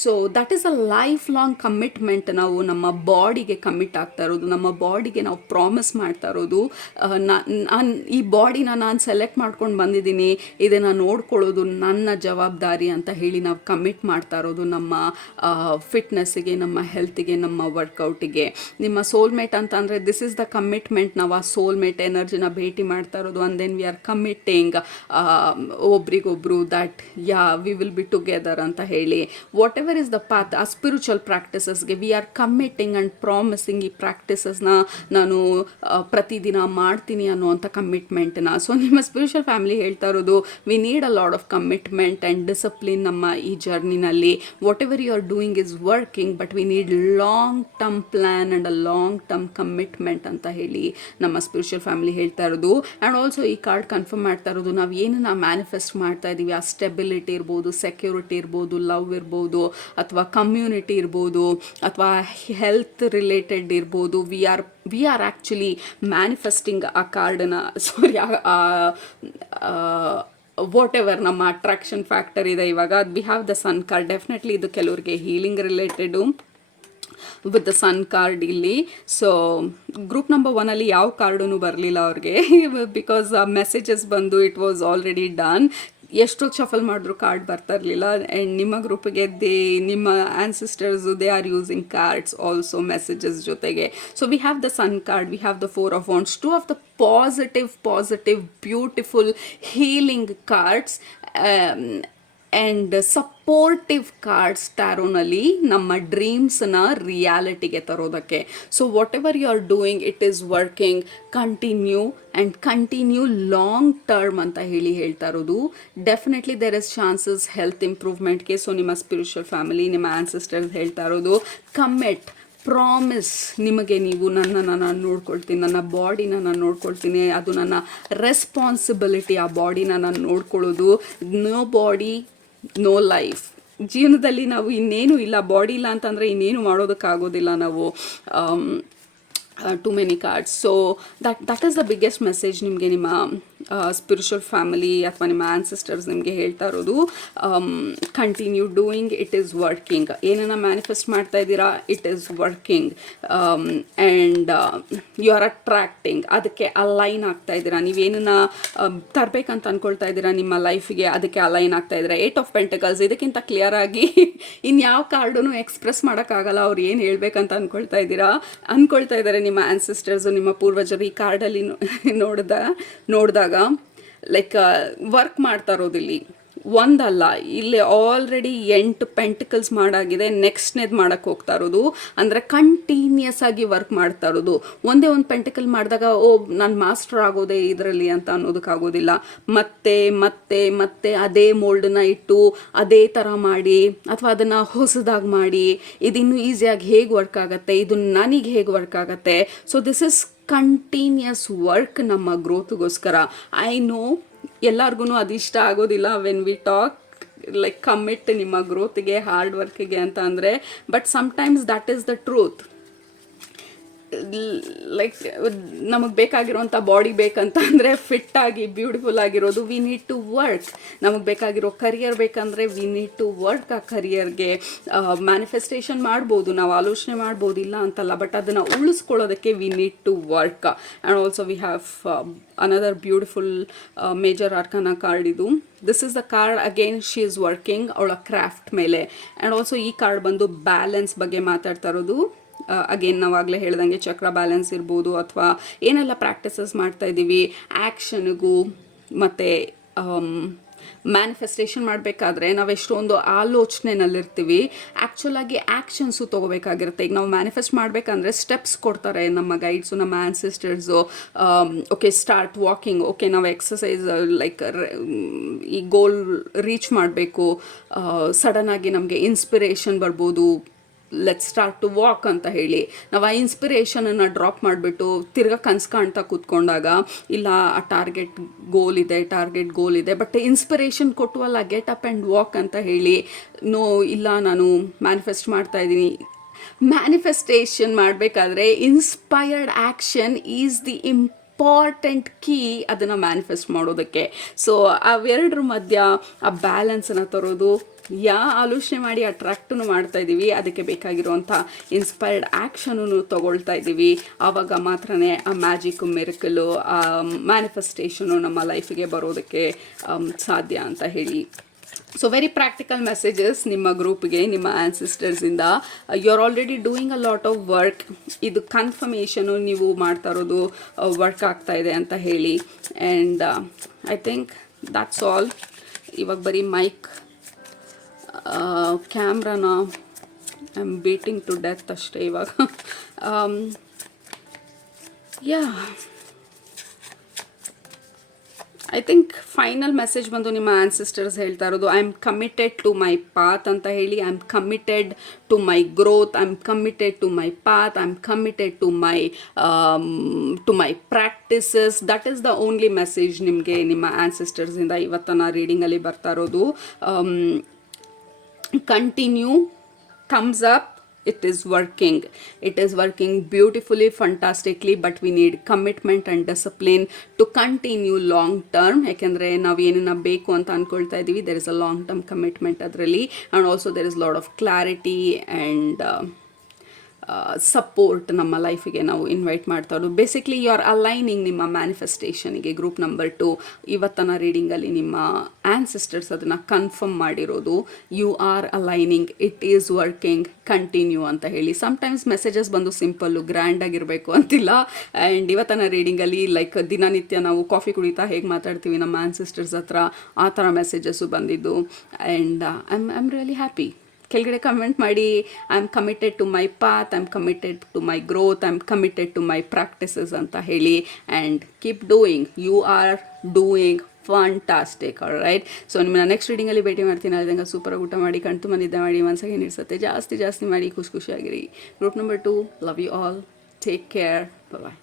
So that is a life long commitment. ನಾವು ನಮ್ಮ ಬಾಡಿಗೆ ಕಮಿಟ್ ಆಗ್ತಾ ಇರೋದು, ನಮ್ಮ ಬಾಡಿಗೆ ನಾವು ಪ್ರಾಮಿಸ್ ಮಾಡ್ತಾ ಇರೋದು, ನಾನು ಈ ಬಾಡಿನ ನಾನು ಸೆಲೆಕ್ಟ್ ಮಾಡ್ಕೊಂಡು ಬಂದಿದ್ದೀನಿ, ಇದನ್ನು ನೋಡ್ಕೊಳ್ಳೋದು ನನ್ನ ಜವಾಬ್ದಾರಿ ಅಂತ ಹೇಳಿ ನಾವು ಕಮಿಟ್ ಮಾಡ್ತಾ ಇರೋದು ನಮ್ಮ ಫಿಟ್ನೆಸ್ಸಿಗೆ, ನಮ್ಮ ಹೆಲ್ತಿಗೆ, ನಮ್ಮ ವರ್ಕೌಟಿಗೆ. ನಿಮ್ಮ ಸೋಲ್ಮೇಟ್ ಅಂತ ಅಂದರೆ ದಿಸ್ ಇಸ್ ದ ಕಮಿಟ್ಮೆಂಟ್. ನಾವು ಆ ಸೋಲ್ಮೇಟ್ ಎನರ್ಜಿನ ಭೇಟಿ ಮಾಡ್ತಾ ಇರೋದು, and then we are committing ಒಬ್ರಿಗೊಬ್ರು that we will be together ಅಂತ ಹೇಳಿ. Whatever is the path, ಆ ಸ್ಪಿರಿಚುವಲ್ ಪ್ರಾಕ್ಟಿಸಸ್ಗೆ we are committing and promising ಈ ಪ್ರಾಕ್ಟಿಸಸ್ನ ನಾನು ಪ್ರತಿದಿನ ಮಾಡ್ತೀನಿ ಅನ್ನುವಂಥ ಕಮಿಟ್ಮೆಂಟ್ನ. ಸೊ ನಿಮ್ಮ ಸ್ಪಿರಿಚುವಲ್ ಫ್ಯಾಮಿಲಿ ಹೇಳ್ತಾ ಇರೋದು, we need a lot of commitment and discipline ನಮ್ಮ ಈ ಜರ್ನಿನಲ್ಲಿ. Whatever you are doing is working, but we need long term plan and a long term commitment ಅಂತ ಹೇಳಿ ನಮ್ಮ ಸ್ಪಿರಿಚುವಲ್ ಫ್ಯಾಮಿಲಿ ಹೇಳ್ತಾ ಇರೋದು. ಆ್ಯಂಡ್ ಆಲ್ಸೋ ಈ ಕಾರ್ಡ್ ಕನ್ಫರ್ಮ್ ಮಾಡ್ತಾ ಇರೋದು, ನಾವು ಏನನ್ನ ಮ್ಯಾನಿಫೆಸ್ಟ್ ಮಾಡ್ತಾ ಇದ್ದೀವಿ, ಆ ಸ್ಟೆಬಿಲಿಟಿ ಇರ್ಬೋದು, ಸೆಕ್ಯೂರಿಟಿ ಇರ್ಬೋದು, ಲವ್ ಇರ್ಬೋದು, ಅಥವಾ ಕಮ್ಯುನಿಟಿ ಇರ್ಬೋದು, ಅಥವಾ ಹೆಲ್ತ್ ರಿಲೇಟೆಡ್ ಇರ್ಬೋದು, ವಿ ಆರ್ ಆ್ಯಕ್ಚುಲಿ ಮ್ಯಾನಿಫೆಸ್ಟಿಂಗ್ ಆ ಕಾರ್ಡನ್ನ, ಸಾರಿ, ವಾಟ್ ಎವರ್ ನಮ್ಮ ಅಟ್ರಾಕ್ಷನ್ ಫ್ಯಾಕ್ಟರ್ ಇದೆ ಇವಾಗ. We have the sun card. Definitely ಇದು ಕೆಲವರಿಗೆ healing related with the sun card ಇಲ್ಲಿ. ಸೊ ಗ್ರೂಪ್ ನಂಬರ್ 1 ಯಾವ ಕಾರ್ಡೂ ಬರಲಿಲ್ಲ ಅವ್ರಿಗೆ, ಬಿಕಾಸ್ ಆ ಮೆಸೇಜಸ್ ಬಂದು ಇಟ್ ವಾಸ್ ಆಲ್ರೆಡಿ ಡನ್. ಎಷ್ಟೊತ್ತು ಶಫಲ್ ಮಾಡಿದ್ರು ಕಾರ್ಡ್ ಬರ್ತಾ ಇರಲಿಲ್ಲ. ಆ್ಯಂಡ್ ನಿಮ್ಮ ಗ್ರೂಪಿಗೆ ನಿಮ್ಮ ancestors they are using cards also messages ಜೊತೆಗೆ. So we have the sun card, we have the 4 of Wands, 2 of the positive beautiful healing cards and supportive cards ಟ್ಯಾರೋನಲ್ಲಿ ನಮ್ಮ ಡ್ರೀಮ್ಸ್ನ ರಿಯಾಲಿಟಿಗೆ ತರೋದಕ್ಕೆ. So whatever you are doing it is working, continue and continue long term ಅಂತ ಹೇಳ್ತಾ ಇರೋದು. Definitely there is chances health ಇಂಪ್ರೂವ್ಮೆಂಟ್ಗೆ. So ನಿಮ್ಮ ಸ್ಪಿರಿಚುವಲ್ ಫ್ಯಾಮಿಲಿ, ನಿಮ್ಮ ಆ್ಯನ್ಸಿಸ್ಟರ್ಸ್ ಹೇಳ್ತಾ ಇರೋದು, ಕಮಿಟ್, ಪ್ರಾಮಿಸ್, ನಿಮಗೆ ನೀವು ನನ್ನನ್ನು ನಾನು ನೋಡ್ಕೊಳ್ತೀನಿ, ನನ್ನ ಬಾಡಿನ ನಾನು ನೋಡ್ಕೊಳ್ತೀನಿ, ಅದು ನನ್ನ ರೆಸ್ಪಾನ್ಸಿಬಿಲಿಟಿ, ಆ ಬಾಡಿನ ನಾನು ನೋಡ್ಕೊಳ್ಳೋದು. No body no life. ಜೀವನದಲ್ಲಿ ನಾವು ಇನ್ನೇನು ಇಲ್ಲ, ಬಾಡಿ ಇಲ್ಲ ಅಂತಂದರೆ ಇನ್ನೇನು ಮಾಡೋದಕ್ಕಾಗೋದಿಲ್ಲ ನಾವು. Too many cards. So that is the biggest message ನಿಮಗೆ ನಿಮ್ಮ ಸ್ಪಿರಿಚುವಲ್ ಫ್ಯಾಮಿಲಿ ಅಥವಾ ನಿಮ್ಮ ಆ್ಯನ್ಸಿಸ್ಟರ್ಸ್ ನಿಮಗೆ ಹೇಳ್ತಾ ಇರೋದು. Continue doing, it is working. ಏನನ್ನ ಮ್ಯಾನಿಫೆಸ್ಟ್ ಮಾಡ್ತಾ ಇದ್ದೀರಾ, it is working. And you are attracting, ಅದಕ್ಕೆ ಅಲೈನ್ ಆಗ್ತಾ ಇದ್ದೀರಾ. ನೀವೇನನ್ನ ತರಬೇಕಂತ ಅಂದ್ಕೊಳ್ತಾ ಇದ್ದೀರಾ ನಿಮ್ಮ ಲೈಫಿಗೆ, ಅದಕ್ಕೆ ಅಲೈನ್ ಆಗ್ತಾ ಇದ್ದೀರಾ. 8 of Pentacles, ಇದಕ್ಕಿಂತ ಕ್ಲಿಯರ್ ಆಗಿ ಇನ್ಯಾವ ಕಾರ್ಡೂ ಎಕ್ಸ್ಪ್ರೆಸ್ ಮಾಡೋಕ್ಕಾಗಲ್ಲ. ಅವ್ರು ಏನು ಹೇಳ್ಬೇಕಂತ ಅಂದ್ಕೊಳ್ತಾ ಇದ್ದಾರೆ ನಿಮ್ಮ ಆ್ಯನ್ಸಿಸ್ಟರ್ಸು, ನಿಮ್ಮ ಪೂರ್ವಜರು. ಈ ಕಾರ್ಡಲ್ಲಿ ನೋಡಿದಾಗ ಲೈಕ್ ವರ್ಕ್ ಮಾಡ್ತಾ ಇರೋದಿಲ್ಲಿ ಒಂದಲ್ಲ, ಇಲ್ಲಿ ಆಲ್ರೆಡಿ 8 ಪೆಂಟಿಕಲ್ಸ್ ಮಾಡಾಗಿದೆ. ನೆಕ್ಸ್ಟ್ನೇದು ಮಾಡೋಕ್ಕೆ ಹೋಗ್ತಾ ಇರೋದು, ಅಂದರೆ ಕಂಟಿನ್ಯೂಸ್ ಆಗಿ ವರ್ಕ್ ಮಾಡ್ತಾ ಇರೋದು. ಒಂದೇ ಒಂದು ಪೆಂಟಿಕಲ್ ಮಾಡಿದಾಗ ನಾನು ಮಾಸ್ಟರ್ ಆಗೋದೇ ಇದರಲ್ಲಿ ಅಂತ ಅನ್ನೋದಕ್ಕಾಗೋದಿಲ್ಲ. ಮತ್ತೆ ಮತ್ತೆ ಮತ್ತೆ ಅದೇ ಮೋಲ್ಡನ್ನ ಇಟ್ಟು ಅದೇ ಥರ ಮಾಡಿ, ಅಥವಾ ಅದನ್ನು ಹೊಸದಾಗಿ ಮಾಡಿ, ಇದಿನ್ನೂ ಈಸಿಯಾಗಿ ಹೇಗೆ ವರ್ಕ್ ಆಗುತ್ತೆ, ಇದು ನನಗೆ ಹೇಗೆ ವರ್ಕ್ ಆಗುತ್ತೆ. So this is continuous work ನಮ್ಮ ಗ್ರೋತ್ಗೋಸ್ಕರ. ಐ ನೋ ಎಲ್ಲರಿಗೂ ಅದು ಇಷ್ಟ ಆಗೋದಿಲ್ಲ when we talk like commit ನಿಮ್ಮ ಗ್ರೋತ್ಗೆ, ಹಾರ್ಡ್ ವರ್ಕಿಗೆ ಅಂತ ಅಂದರೆ, but sometimes that is the truth. Like ನಮಗೆ ಬೇಕಾಗಿರೋಂಥ ಬಾಡಿ ಬೇಕಂತ ಅಂದರೆ ಫಿಟ್ಟಾಗಿ ಬ್ಯೂಟಿಫುಲ್ ಆಗಿರೋದು, ವಿ ನೀಡ್ ಟು ವರ್ಕ್. ನಮಗೆ ಬೇಕಾಗಿರೋ ಕರಿಯರ್ ಬೇಕಂದರೆ ವಿ ನೀಡ್ ಟು ವರ್ಕ್. ಆ ಕರಿಯರ್ಗೆ ಮ್ಯಾನಿಫೆಸ್ಟೇಷನ್ ಮಾಡ್ಬೋದು, ನಾವು ಆಲೋಚನೆ ಮಾಡ್ಬೋದು, ಇಲ್ಲ ಅಂತಲ್ಲ, ಬಟ್ ಅದನ್ನು ಉಳಿಸ್ಕೊಳ್ಳೋದಕ್ಕೆ we need to work. And also we have another beautiful major arcana card ಇದು. This is the card again, she is working ಅವಳ ಕ್ರಾಫ್ಟ್ ಮೇಲೆ. ಆ್ಯಂಡ್ ಆಲ್ಸೋ ಈ ಕಾರ್ಡ್ ಬಂದು ಬ್ಯಾಲೆನ್ಸ್ ಬಗ್ಗೆ ಮಾತಾಡ್ತಾ ಇರೋದು. ಅಗೇನ್ ನಾವಾಗಲೇ ಹೇಳ್ದಂಗೆ ಚಕ್ರ ಬ್ಯಾಲೆನ್ಸ್ ಇರ್ಬೋದು, ಅಥವಾ ಏನೆಲ್ಲ ಪ್ರಾಕ್ಟೀಸಸ್ ಮಾಡ್ತಾ ಇದ್ದೀವಿ ಆ್ಯಕ್ಷನ್ಗೂ ಮತ್ತು ಮ್ಯಾನಿಫೆಸ್ಟೇಷನ್ ಮಾಡಬೇಕಾದ್ರೆ ನಾವು ಎಷ್ಟೊಂದು ಆಲೋಚನೆನಲ್ಲಿರ್ತೀವಿ, ಆ್ಯಕ್ಚುಲಾಗಿ ಆ್ಯಕ್ಷನ್ಸು ತೊಗೋಬೇಕಾಗಿರುತ್ತೆ. ಈಗ ನಾವು ಮ್ಯಾನಿಫೆಸ್ಟ್ ಮಾಡಬೇಕಂದ್ರೆ ಸ್ಟೆಪ್ಸ್ ಕೊಡ್ತಾರೆ ನಮ್ಮ ಗೈಡ್ಸು, ನಮ್ಮ ಆ್ಯನ್ಸಿಸ್ಟರ್ಸು. ಓಕೆ, ಸ್ಟಾರ್ಟ್ ವಾಕಿಂಗ್, ಓಕೆ ನಾವು ಎಕ್ಸಸೈಸ್ ಲೈಕ್ ಈ ಗೋಲ್ ರೀಚ್ ಮಾಡಬೇಕು. ಸಡನ್ನಾಗಿ ನಮಗೆ ಇನ್ಸ್ಪಿರೇಷನ್ ಬರ್ಬೋದು, ಲೆಟ್ ಸ್ಟಾರ್ಟ್ ಟು ವಾಕ್ ಅಂತ ಹೇಳಿ ನಾವು ಆ ಇನ್ಸ್ಪಿರೇಷನನ್ನು ಡ್ರಾಪ್ ಮಾಡಿಬಿಟ್ಟು ತಿರ್ಗಾ ಕನ್ಸು ಕಾಣ್ತಾ ಕೂತ್ಕೊಂಡಾಗ, ಇಲ್ಲ ಆ ಟಾರ್ಗೆಟ್ ಗೋಲ್ ಇದೆ ಬಟ್ ಇನ್ಸ್ಪಿರೇಷನ್ ಕೊಟ್ಟವಲ್ಲ ಗೆಟ್ ಅಪ್ ಆ್ಯಂಡ್ ವಾಕ್ ಅಂತ ಹೇಳಿ, ನೋ ಇಲ್ಲ ನಾನು ಮ್ಯಾನಿಫೆಸ್ಟ್ ಮಾಡ್ತಾ ಇದ್ದೀನಿ, ಮ್ಯಾನಿಫೆಸ್ಟೇಷನ್ ಮಾಡಬೇಕಾದ್ರೆ inspired action is the important key ಅದನ್ನು ಮ್ಯಾನಿಫೆಸ್ಟ್ ಮಾಡೋದಕ್ಕೆ. ಸೊ ಅವೆರಡರ ಮಧ್ಯ ಆ ಬ್ಯಾಲೆನ್ಸನ್ನು ತರೋದು, ಆಲೋಚನೆ ಮಾಡಿ ಅಟ್ರಾಕ್ಟನ್ನು ಮಾಡ್ತಾ ಇದ್ದೀವಿ, ಅದಕ್ಕೆ ಬೇಕಾಗಿರುವಂಥ ಇನ್ಸ್ಪೈರ್ಡ್ ಆ್ಯಕ್ಷನನ್ನು ತೊಗೊಳ್ತಾ ಇದ್ದೀವಿ, ಆವಾಗ ಮಾತ್ರ ಆ ಮ್ಯಾಜಿಕ್ ಮಿರಕಲು ಆ ಮ್ಯಾನಿಫೆಸ್ಟೇಷನು ನಮ್ಮ ಲೈಫಿಗೆ ಬರೋದಕ್ಕೆ ಸಾಧ್ಯ ಅಂತ ಹೇಳಿ. ಸೊ ವೆರಿ ಪ್ರಾಕ್ಟಿಕಲ್ ಮೆಸೇಜಸ್ ನಿಮ್ಮ ಗ್ರೂಪ್ಗೆ, ನಿಮ್ಮ ಆ್ಯನ್ಸಿಸ್ಟರ್ಸಿಂದ. You are already doing a lot of work. ಇದು ಕನ್ಫರ್ಮೇಷನು ನೀವು ಮಾಡ್ತಾ ಇರೋದು ವರ್ಕ್ ಆಗ್ತಾ ಇದೆ ಅಂತ ಹೇಳಿ. And I think that's all. ಇವಾಗ ಬರೀ ಮೈಕ್ ಕ್ಯಾಮ್ರಾನ I am beating to death ಅಷ್ಟೇ ಇವಾಗ. Yeah I think final message ಬಂದು ನಿಮ್ಮ ಆ್ಯನ್ಸಿಸ್ಟರ್ಸ್ ಹೇಳ್ತಾ ಇರೋದು, I am committed to my path ಅಂತ ಹೇಳಿ. I am committed to my growth, I am committed to my path, I am committed to my practices. That is the only message ನಿಮಗೆ ನಿಮ್ಮ ಆ್ಯನ್ಸಿಸ್ಟರ್ಸಿಂದ ಇವತ್ತನ ರೀಡಿಂಗಲ್ಲಿ ಬರ್ತಾ ಇರೋದು. Continue, thumbs up, it is working beautifully, fantastically, but we need commitment and discipline to continue long term. ಯಾಕೆಂದರೆ ನಾವು ಏನನ್ನ ಬೇಕು ಅಂತ ಅಂದ್ಕೊಳ್ತಾ ಇದ್ದೀವಿ, there is a long term commitment ಅದರಲ್ಲಿ, and also there is a lot of clarity and support ನಮ್ಮ ಲೈಫಿಗೆ ನಾವು invite ಮಾಡ್ತಾ ಇರೋದು. ಬೇಸಿಕ್ಲಿ ಯು ಆರ್ ಅಲೈನಿಂಗ್ ನಿಮ್ಮ ಮ್ಯಾನಿಫೆಸ್ಟೇಷನಿಗೆ. ಗ್ರೂಪ್ ನಂಬರ್ 2 ಇವತ್ತನ ರೀಡಿಂಗಲ್ಲಿ ನಿಮ್ಮ ಆ್ಯನ್ಸಿಸ್ಟರ್ಸ್ ಅದನ್ನು ಕನ್ಫರ್ಮ್ ಮಾಡಿರೋದು. You are aligning, it is working, continue ಅಂತ ಹೇಳಿ. ಸಮ್ಟೈಮ್ಸ್ ಮೆಸೇಜಸ್ ಬಂದು ಸಿಂಪಲ್ಲು, ಗ್ರ್ಯಾಂಡ್ ಆಗಿರಬೇಕು ಅಂತಿಲ್ಲ. ಆ್ಯಂಡ್ ಇವತ್ತನ ರೀಡಿಂಗಲ್ಲಿ ಲೈಕ್ ದಿನನಿತ್ಯ ನಾವು ಕಾಫಿ ಕುಡಿತಾ ಹೇಗೆ ಮಾತಾಡ್ತೀವಿ ನಮ್ಮ ಆ್ಯನ್ಸಿಸ್ಟರ್ಸ್ ಹತ್ರ, ಆ ಥರ ಮೆಸೇಜಸ್ಸು ಬಂದಿದ್ದು. And I am really happy. ಕೆಳಗಡೆ ಕಮೆಂಟ್ ಮಾಡಿ, I am committed to my path, I am committed to my growth, I am committed to my practices ಅಂತ ಹೇಳಿ. And keep doing, you are doing fantastic. All right. So ನಿಮ್ಮನ್ನ next ರೀಡಿಂಗಲ್ಲಿ ಭೇಟಿ ಮಾಡ್ತೀನಿ. ಅಲ್ಲಿದ್ದಂಗೆ ಸೂಪರಾಗಿ ಊಟ ಮಾಡಿ, ಕಣ್ತು ಮನಿದ್ದೆ ಮಾಡಿ, ಮನಸ್ಸಿಗೆ ನೀಡಿಸುತ್ತೆ ಜಾಸ್ತಿ ಮಾಡಿ, ಖುಷಿಯಾಗಿರಿ. Group number 2, love you all, take care, bye.